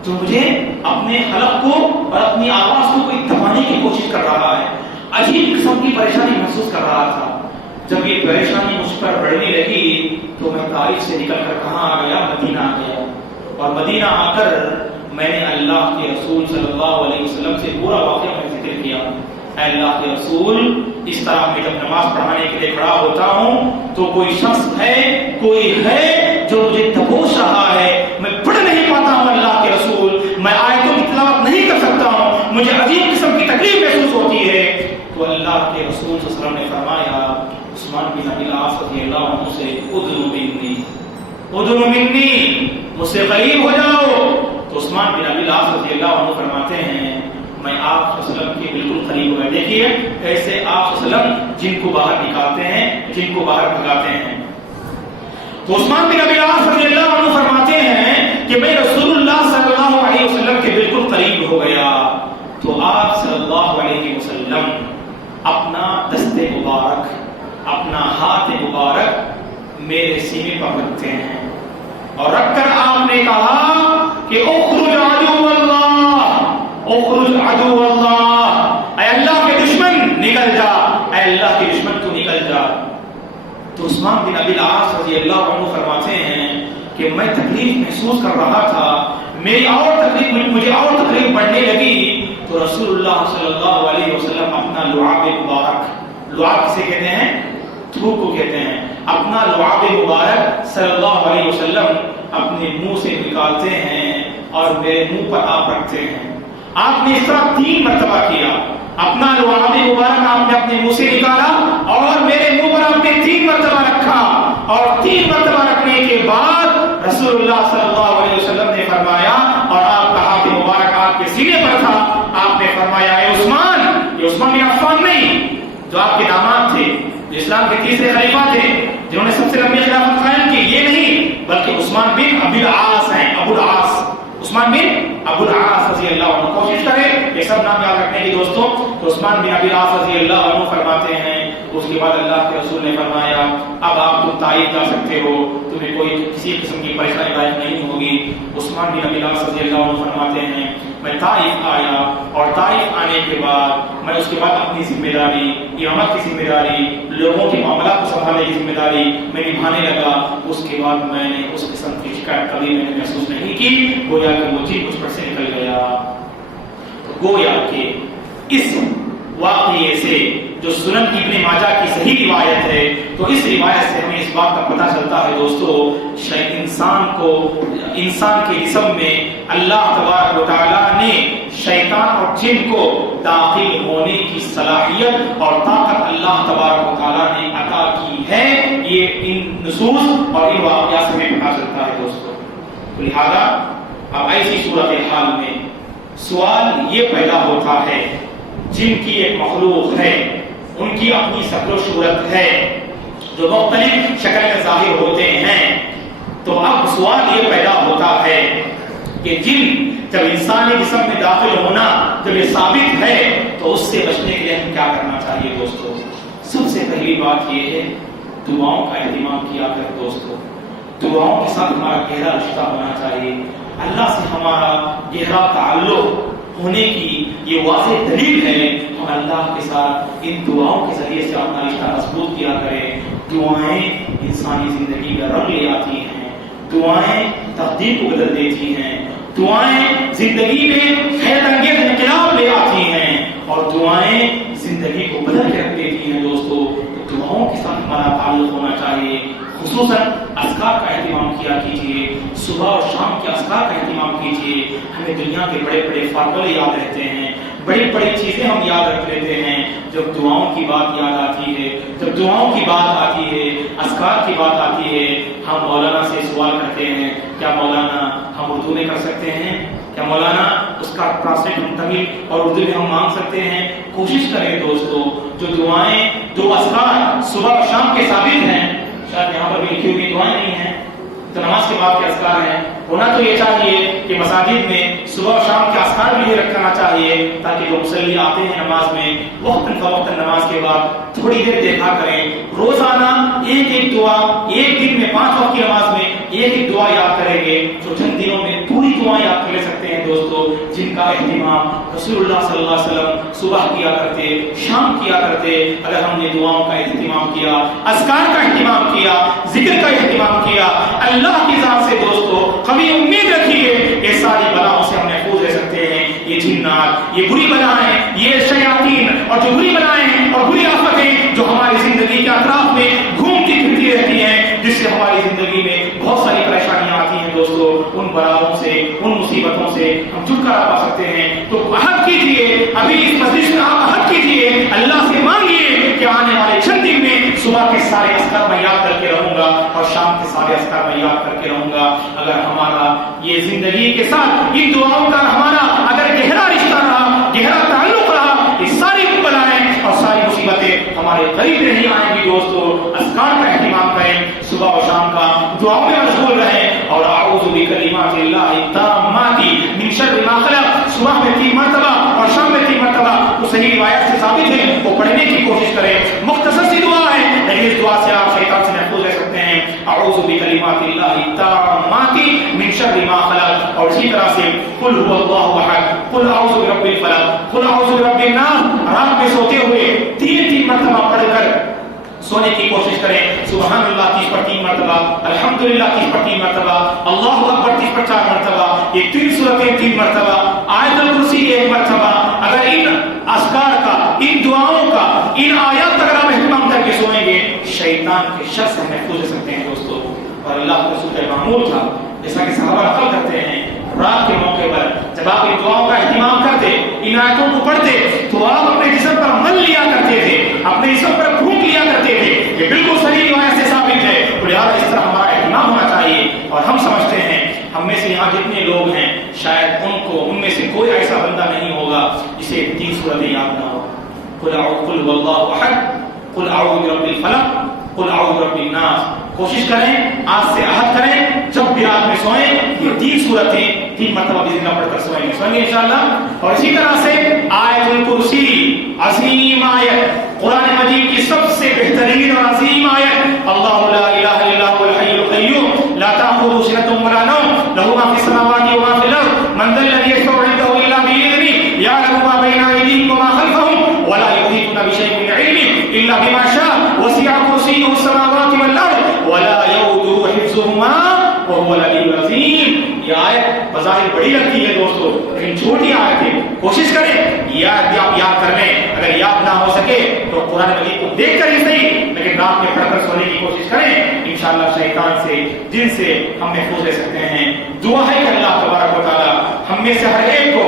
جو مجھے اپنے حلق کو اور اپنی آواز کو کوئی دبانے کی کوشش کر رہا ہے۔ عجیب قسم کی پریشانی محسوس کر رہا تھا۔ جب یہ پریشانی مجھ پر بڑھنے لگی تو میں طائف سے نکل کر کہاں آ گیا؟ مدینہ آ گیا، اور مدینہ آ کر میں نے اللہ کے رسول صلی اللہ علیہ وسلم سے پورا واقعہ میں ذکر کیا۔ اے اللہ کے رسول، اس طرح میں جب نماز پڑھانے کے لیے کھڑا ہوتا ہوں تو کوئی شخص ہے، کوئی ہے جو مجھے دبوچ رہا ہے، میں پڑھ نہیں پاتا ہوں اللہ کے رسول، میں آیتوں کی تلاوت نہیں کر سکتا ہوں، مجھے عجیب قسم کی تکلیف محسوس ہوتی ہے۔ تو اللہ کے رسول صلی اللہ علیہ وسلم نے فرمایا عثمان بن ابی العاص رضی اللہ عنہ سے ادنو منی، ادنو منی، مجھ سے قریب ہو جاؤ۔ تو عثمان بن ابی العاص قریب ہو گئے. دیکھیے کیسے آپ صلی اللہ علیہ وسلم جن کو باہر نکالتے ہیں, جن کو باہر بھگاتے ہیں. تو عثمان بن ابی العاص رضی اللہ عنہ فرماتے ہیں کہ میں رسول اللہ صلی اللہ علیہ وسلم کے بالکل قریب ہو گیا تو آپ صلی اللہ علیہ وسلم اپنا دست مبارک, اپنا ہاتھ مبارک میرے سینے پر رکھتے ہیں اور رکھ کر آپ نے کہا کہ اخرج عدو اللہ, اخرج عدو اللہ, اے اللہ کے دشمن نکل جا, اے اللہ کے دشمن تو نکل جا. تو عثمان بن ابی العاص رضی اللہ عنہ فرماتے ہیں کہ میں تکلیف محسوس کر رہا تھا, میری مجھے اور تکلیف بڑھنے لگی تو رسول اللہ صلی اللہ علیہ وسلم اپنا لعاب مبارک, لعاب کسے کہتے ہیں, تھوک کو کہتے ہیں, اپنا لعاب مبارک صلی اللہ علیہ وسلم اپنے منہ سے نکالتے ہیں اور میرے منہ پر آپ رکھتے ہیں. آپ نے اس طرح 3 مرتبہ کیا, اپنا لعاب مبارک آپ نے اپنے منہ سے نکالا اور میرے منہ پر آپ نے 3 مرتبہ رکھا اور 3 مرتبہ رکھنے کے بعد رسول اللہ صلی اللہ علیہ وسلم نے فرمایا اور آپ کا ہاتھ مبارک آپ کے سینے پر تھا, آپ نے فرمایا اے عثمان, یہ عثمان بن عفان نہیں جو آپ کے داماد تھے, جو اسلام کے تیسرے خلیفہ تھے, جنہوں نے سب سے لمبی خلافت قائم کی, یہ نہیں بلکہ عثمان بن ابی العاص ہیں, ابو العاص, عثمان بن ابو العاص رضی اللہ عنہ. کوشش کریں یہ سب نام یاد رکھنے کی دوستوں. تو عثمان بن ابی العاص رضی اللہ عنہ فرماتے ہیں اس کے بعد اللہ کے رسول نے فرمایا اب آپ تم طائف جا سکتے ہو, تمہیں کوئی کسی قسم کی پریشانی لاحق نہیں ہوگی. عثمان بن ابی العاص رضی اللہ عنہ فرماتے ہیں میں طائف آیا اور طائف آنے کے بعد میں اس کے بعد اپنی ذمہ داری, امامت کی ذمہ داری, لوگوں کے معاملات کو سنبھالنے کی ذمہ داری میں نبھانے لگا. اس کے بعد میں نے اس قسم کی شکایت کبھی میں نے محسوس نہیں کی, گویا کہ وہ چیز مجھ پر سے نکل گیا. تو گویا کہ اس واقعے سے جو سنن ابن ماجہ کی صحیح روایت ہے تو اس روایت سے ہمیں اس بات کا پتہ چلتا ہے دوستو انسان کے جسم میں اللہ تبارک و تعالی نے شیطان اور جن کو داخل ہونے کی صلاحیت اور طاقت اللہ تبارک و تعالی نے عطا کی ہے. یہ ان نصوص اور ان واقعات سے ہمیں پتہ چلتا ہے دوستو. لہذا اب ایسی صورتحال میں سوال یہ پیدا ہوتا ہے, جن کی ایک مخلوق ہے, ان کی اپنی شکل و صورت ہے جو مختلف شکل میں ظاہر ہوتے ہیں, تو اب سوال یہ پیدا ہوتا ہے کہ جن جب انسانی جسم میں داخل ہونا جب یہ ثابت ہے تو اس سے بچنے کے لیے ہم کیا کرنا چاہیے دوستو. سب سے پہلی بات یہ ہے دعاؤں کا اہتمام کیا کریں دوستو. دعاؤں کے ساتھ ہمارا گہرا رشتہ ہونا چاہیے, اللہ سے ہمارا گہرا تعلق ہونے کی یہ واضح دلیل ہے. ہم اللہ کے ساتھ ان دعاؤں کے ذریعے سے اپنا رشتہ مضبوط کیا کریں. دعائیں انسانی زندگی میں رنگ لے آتی ہیں, دعائیں تقدیر کو بدل دیتی ہیں, دعائیں زندگی میں حیرت انگیز انقلاب لے آتی ہیں اور دعائیں زندگی کو بدل کے رکھ دیتی ہیں دوستو. تو دعاؤں کے ساتھ ہمارا تعلق ہونا چاہیے. خصوصاً اذکار کا اہتمام کیا کیجیے, صبح اور شام کے اذکار کا اہتمام کیجیے. ہمیں دنیا کے بڑے بڑے فارمولے یاد رہتے ہیں, بڑی بڑی چیزیں ہم یاد رکھ لیتے ہیں, جب دعاؤں کی بات یاد آتی ہے, جب دعاؤں کی بات آتی ہے, اذکار کی بات آتی ہے, ہم مولانا سے سوال کرتے ہیں کیا مولانا ہم اردو میں کر سکتے ہیں, کیا مولانا اس کا ٹرانسلیٹ ہم تمل اور اردو میں ہم مانگ سکتے ہیں. کوشش کریں دوستو جو دعائیں, جو اذکار صبح اور شام کے ثابت ہیں, شاید یہاں پر بھی لکھی ہوئی دعائیں نہیں ہیں تو نماز کے بعد کے اذکار ہیں, ہونا تو یہ چاہیے کہ مساجد میں صبح اور شام کے اذکار بھی رکھنا چاہیے تاکہ جو مصلی آتے ہیں نماز میں وقتاً فوقتاً نماز کے بعد تھوڑی دیر دیکھا کریں. روزانہ ایک ایک دعا, ایک دن میں 5 وقت کی نماز میں ایک ایک دعا یاد کریں گے تو چند دنوں میں پوری دعائیں یاد کر لے سکتے ہیں دوستو, جن کا اہتمام رسول اللہ صلی اللہ علیہ وسلم صبح کیا کرتے, شام کیا کرتے. اگر ہم نے دعاؤں کا اہتمام کیا, اذکار کا اہتمام کیا, ذکر کا اہتمام کیا, اللہ کی ذات سے دوستو کبھی امید رکھیے یہ ساری بلاؤں سے ہم محفوظ رہ سکتے ہیں. یہ جنات, یہ بری بلائیں, یہ شیاطین اور جو بری بلائیں اور بری آفتیں جو ہماری زندگی کے اطراف میں گھومتی پھرتی رہتی ہیں, جس سے ہماری زندگی میں بہت ساری پریشانیاں آتی ہیں دوستو, ان بلاؤں سے, ان مصیبتوں سے ہم چھٹکارا پا سکتے ہیں. تو عہد کیجیے, ابھی اس مجلس میں آپ عہد کیجیے, اللہ سے مانگیے کہ آنے والے چند دن میں صبح کے سارے اذکار میں یاد کر کے رہوں گا اور شام کے سارے اذکار میں یاد کر کے رہوں گا. اگر ہمارا یہ زندگی کے ساتھ ان دعاؤں کا ہمارا اگر گہرا رشتہ رہا, گہرا تعلق رہا, یہ ساری ہمارے قریب نہیں آئیں گی دوستو. اذکار کا اہتمام کریں صبح اور شام کا, دعاؤں میں مشغول رہیں. اور اعوذ بکلمات اللہ التامات من شر ما خلق صبح میں 3 مرتبہ اور شام میں 3 مرتبہ تو صحیح روایت سے ثابت ہے, وہ پڑھنے کی کوشش کریں. مختصر سی دعا ہے لیکن اس دعا سے آپ شیطان سے محفوظ رہ سکتے ہیں. اعوذ بکلمات اللہ التامات من شر ما خلق. اور اسی طرح سے قل هو اللہ احد, قل اعوذ برب الفلق, قل اعوذ برب الناس رات میں سوتے ہوئے 3 مرتبہ پڑھ کر سونے کی کوشش کریں. سبحان اللہ 30 پر 3 مرتبہ, الحمدللہ 30 پر 3 مرتبہ, اللہ اکبر 30 پر 4 مرتبہ, یہ 3 سورتیں 3 مرتبہ, آیت الکرسی 1 مرتبہ. اگر ان اذکار کا, ان دعاؤں کا, ان آیات تک آپ اہتمام کر کے سوئیں گے, شیطان کے شر سے محفوظ رہ سکتے ہیں دوستو. اور اللہ کا رسول کا معمول تھا, جیسا کہ صحابہ نقل کرتے ہیں, رات کے موقع پر جب آپ ان دعاؤں کا اہتمام کرتے, ان آیتوں کو پڑھتے, تو آپ اپنے جسم پر مل لیا کرتے تھے, اپنے جسم پر پھونک لیا کرتے تھے. یہ بالکل صحیح روایت سے ثابت ہے. لہٰذا اس طرح ہمارا اہتمام ہونا چاہیے. اور ہم سمجھتے ہیں ہم میں سے یہاں جتنے لوگ ہیں شاید ان میں سے کوئی ایسا بندہ نہیں ہوگا جسے 3 سورتیں یاد نہ ہو. قل هو اللہ احد, قل اعوذ برب الفلق, قل اعوذ برب الناس. کوشش کریں, آج سے عہد کریں, جب بھی رات میں سوئیں یہ 3 سورتیں 3 مرتبہ بسم اللہ پڑھ کر سوئیں گے انشاءاللہ. اور اسی طرح سے آیت الکرسی, عظیم آیت, قرآن مجید کی سب سے بہترین اور عظیم آیت. اللہ لا الہ الا هو الحی القیوم لا تأخذه سنة ولا نوم له ما في السماوات وما في الأرض من ذا الذي يشفع عنده إلا بإذنه يعلم ما بين أيديهم وما خلفهم ولا يحيطون بشيء من علمه إلا بما شاء وسع كرسيه السماوات والأرض ولا يؤوده حفظهما وهو العلي العظيم. یہ آیت بظاہر بڑی لگتی ہے دوستو, لیکن چھوٹی آیت ہے. کوشش کریں یاد کر لیں. اگر یاد نہ ہو سکے تو قرآن مجید کو دیکھ کر ہی صحیح, لیکن رات میں پڑھ کر سونے کی کوشش کریں. انشاءاللہ شیطان سے, جن سے ہم محفوظ رہ سکتے ہیں. دعا ہے کہ اللہ تبارک و تعالی ہم میں سے ہر ایک کو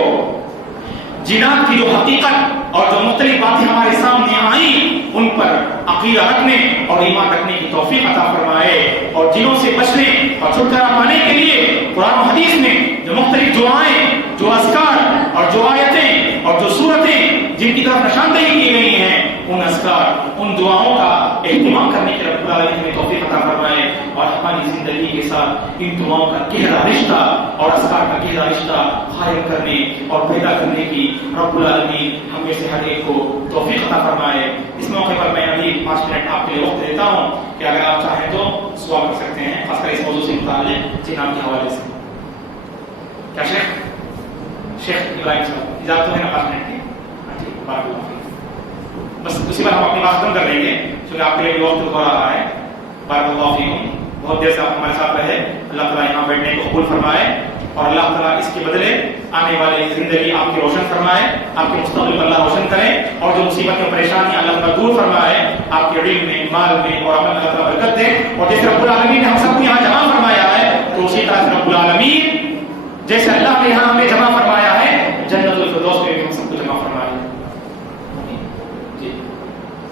جنات کی جو حقیقت اور جو مختلف باتیں ہمارے سامنے آئیں ان پر عقیدہ رکھنے اور ایمان رکھنے کی توفیق عطا فرمائے. اور جنوں سے بچنے اور چھٹکارا پانے کے لیے قرآن و حدیث میں جو مختلف دعائیں, جو اذکار اور جو آیتیں اور جو سورتیں جن کی طرف نشاندہی کی گئی ہیں, ان اذکار, ان دعاؤں کا اہتمام کرنے کے رب العالمین ہمیں توفیق عطا فرمائے. اور ہماری زندگی کے ساتھ ان دعاؤں کا گہرا رشتہ اور اذکار کا گہرا رشتہ قائم کرنے اور پیدا کرنے کی رب العالمین ہم میں سے ہر ایک کو توفیق عطا فرمائے. اس موقع پر میں ابھی 5 منٹ آپ کے لیے وقت دیتا ہوں کہ اگر آپ چاہیں تو سوال کر سکتے ہیں, خاص کر اس موضوع سے متعلق جناب کے حوالے سے. کیا شیخ ابراہیم صاحب اجازت ہے نا 5 منٹ کی؟ بارک اللہ فیکم. بس اسی بار ہم اپنی بات ختم کر لیں گے کیونکہ آپ کے لیے وقت ہو رہا ہے. بارک اللہ فیکم. بہت دیر سے آپ ہمارے ساتھ رہے. اللہ تعالیٰ یہاں بیٹھنے کو قبول فرمائے اور اللہ تعالیٰ اس کے بدلے آنے والی زندگی آپ کی روشن فرمائے, آپ کے مستقبل پر اللہ روشن کرے, اور جو مصیبتیں پریشانیاں اللہ تعالیٰ دور فرمائے, آپ کے علم میں, مال میں اور عمل میں اللہ تعالیٰ برکت دے. اور جیسے رب العالمین نے ہم سب کو یہاں جمع فرمایا ہے تو اسی طرح سے رب العالمین جیسے اللہ نے یہاں ہمیں جمع فرمایا ہے جنت الفردوس میں بھی ہم سب کو جمع فرمائے. جی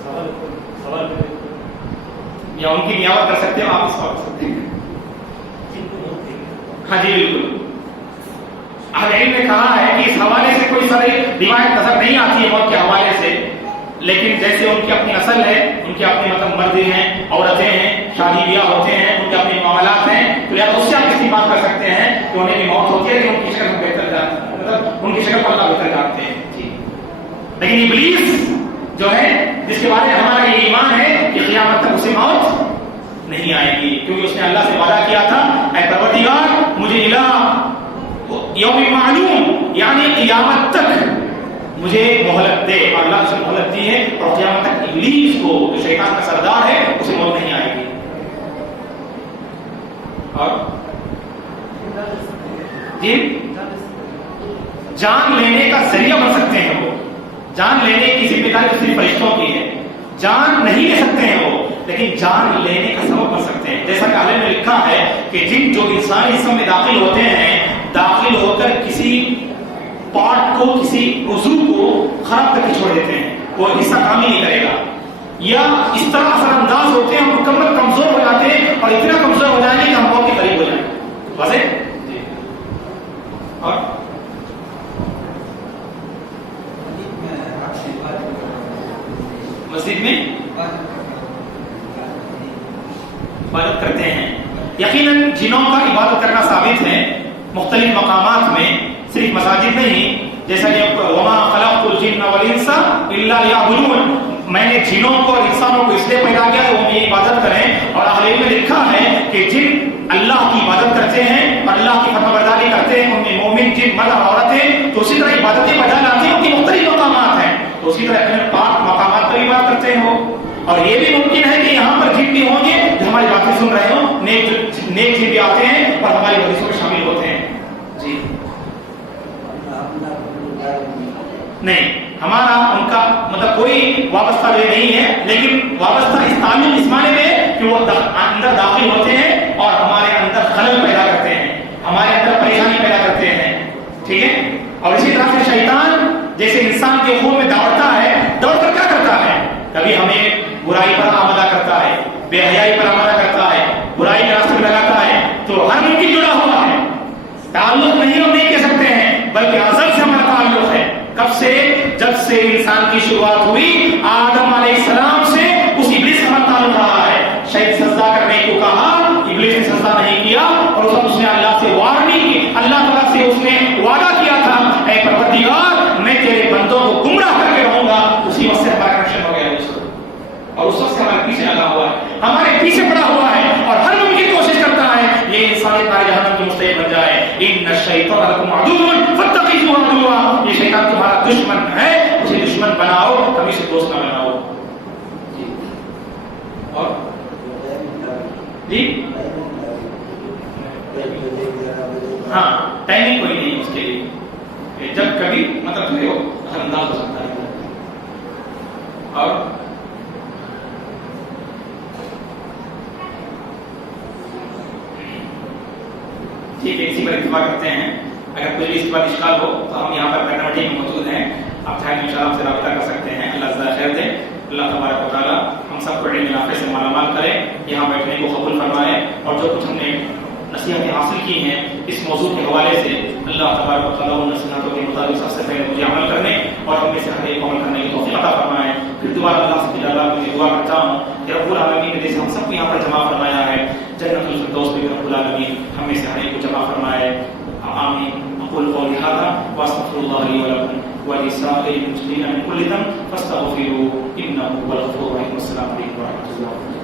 سوال یا ان کی نیابت کر سکتے ہو, آپ سوال کر سکتے ہیں. ہاں جی بالکل. اہل علم نے کہا ہے کہ اس حوالے سے کوئی ساری روایت نظر نہیں آتی ہے موت کے حوالے سے, لیکن جیسے ان کی اپنی نسل ہے, ان کے اپنے مطلب مرد ہیں, عورتیں ہیں, شادی بیاہ ہوتے ہیں, ان کے اپنے معاملات ہیں, تو یا اس سے آپ اس کی بات کر سکتے ہیں کہ انہیں بھی موت ہوتی ہے لیکن ان کی شکل بہتر جانتے ہیں, مطلب ان کی شکل پر اللہ بہتر جانتے ہیں. جی لیکن ابلیس جو ہے جس کے بارے میں ہمارا یہ ایمان ہے کہ قیامت تک اسے موت نہیں آئے گی, کیونکہ اس نے اللہ سے وعدہ کیا تھا اے پروردگار مجھے یوم معلوم یعنی قیامت تک مجھے مہلت دے, اور اللہ سے مہلت دی ہے اور قیامت تک ابلیس کو جو شیطان کا سردار ہے اسے موت نہیں آئے گی. اور جی جان لینے کا ذریعہ بن سکتے ہیں وہ, جان لینے کی ذمہ داری صرف فرشتوں کی ہے, جان نہیں لے سکتے ہیں وہ لیکن جان لینے کا سبب بن سکتے ہیں. جیسا کہ عالم نے لکھا ہے کہ جن جو انسانی جسم میں داخل ہوتے ہیں, داخل ہو کر کسی پارٹ کو, کسی عضو کو خراب کر کے چھوڑ دیتے ہیں, وہ حصہ کام ہی نہیں کرے گا, یا اس طرح اثر انداز ہوتے ہیں, مکمل کمزور ہو جاتے ہیں اور اتنا کمزور ہو جائیں گے کہ ہم موت کے قریب ہو جائیں. واضح. اور مسجد میں عبادت کرتے ہیں. یقیناً جنوں کا عبادت کرنا ثابت ہے مختلف مقامات میں، صرف مساجد نہیں. جیسا کہ وما خلقت الجن والانس الا ليعبدون، میں نے جنوں کو اور انسانوں کو اس لیے پیدا کیا ہے وہ میری عبادت کریں. اور اہل علم میں لکھا ہے کہ جن اللہ کی عبادت کرتے ہیں اور اللہ کی فرمانبرداری کرتے ہیں، ان میں مومن جن مرد اور عورتیں تو اسی طرح عبادتیں بجا لاتے ہیں. ان کی مختلف مقامات ہیں تو اسی طرح اپنے پاک مقامات پر عبادت کرتے ہو. اور یہ بھی ممکن ہے کہ یہاں پر جن بھی ہوں گے جو ہماری باتیں سن رہے ہوں، نیک جن بھی آتے ہیں اور ہماری حدیثوں میں شامل ہوتے ہیں. جی نہیں، ہمارا ان کا مطلب کوئی وابستہ یہ نہیں ہے، لیکن وابستہ اس تعلق اس معنی میں کہ وہ اندر داخل ہوتے ہیں اور ہمارے اندر خلل پیدا کرتے ہیں، ہمارے اندر پریشانی پیدا کرتے ہیں. ٹھیک ہے. اور اسی طرح سے شیطان جیسے انسان کے خون میں دوڑتا ہے، دوڑ کر کیا کرتا ہے؟ کبھی ہمیں برائی پر آمادہ کرتا ہے، بے حیائی پر آمادہ کرتا ہے، برائی کے راستے میں لگاتا ہے. تو ہر ممکن جڑا ہوا ہے، تعلق نہیں ہم نہیں کہہ سکتے ہیں بلکہ ازل سے ہمارا تعلق ہے. کب سے؟ جب سے انسان کی شروعات ہوئی آدم علیہ السلام سے اس ابلیس کا تعلق رہا ہے. شاید سجدہ کرنے کو کہا، ابلیس نے سجدہ نہیں کیا اور اس نے اللہ سے وارننگ کی. اللہ تعالیٰ سے اس نے وعدہ کیا تھا اے پروردگار میں تیرے بندوں کو گمراہ کر کے رہوں گا. اسی وقت سے ہمارا کنیکشن ہو گیا اور اس وقت سے ہمارے پیچھے لگا ہوا ہے، ہمارے پیچھے پڑا ہوا ہے اور ہر ممکن کوشش کرتا ہے یہ انسان نار جہنم کی مستحق بن جائے. ان الشیطان لکم عدو فاتخذوه عدوا، یہ شیطان تمہارا دشمن ہے، اسے دشمن بناؤ، کبھی سے دوست نہ بناؤ. اور جی ہاں ٹائمنگ کوئی نہیں اس کے لیے، جب کبھی مطلب جو ہر انداز ہو سکتا ہے. اور ٹھیک ہے، اسی پر اتفاق کرتے ہیں. اگر کوئی اس بات اشکال ہو تو ہم یہاں پر کرناٹی میں موجود ہیں، آپ چاہیں ان شاء اللہ ہم سے رابطہ کر سکتے ہیں. اللہ جزاک خیر دے. اللہ تبارک و تعالیٰ ہم سب کو علم نافع سے مالا مال کرے، یہاں بیٹھنے کو قبول فرمائے اور جو کچھ ہم نے نصیحتیں حاصل کی ہیں اس موضوع کے حوالے سے اللہ تبارک و تعالیٰ ان نصیحتوں کے مطابق سب سے پہلے مجھے عمل کرنے اور ہم میں سے ہر ایک عمل کرنے کی توفیق عطا فرمائے. پھر دوبارہ اللہ سے مجھے دعا کرتا ہوں کہ رب العالمین نے جیسے ہم سب کو یہاں پر جمع فرمایا ہے جنت الفردوس میں رب العالمین ہم میں سے ہر ایک کو جمع فرمائے. آمین. اقول قولي هذا واستغفر الله لي ولكم ولسائر المسلمين من كل ذنب فاستغفروه انه هو الغفور الرحيم. والسلام عليكم ورحمه الله وبركاته.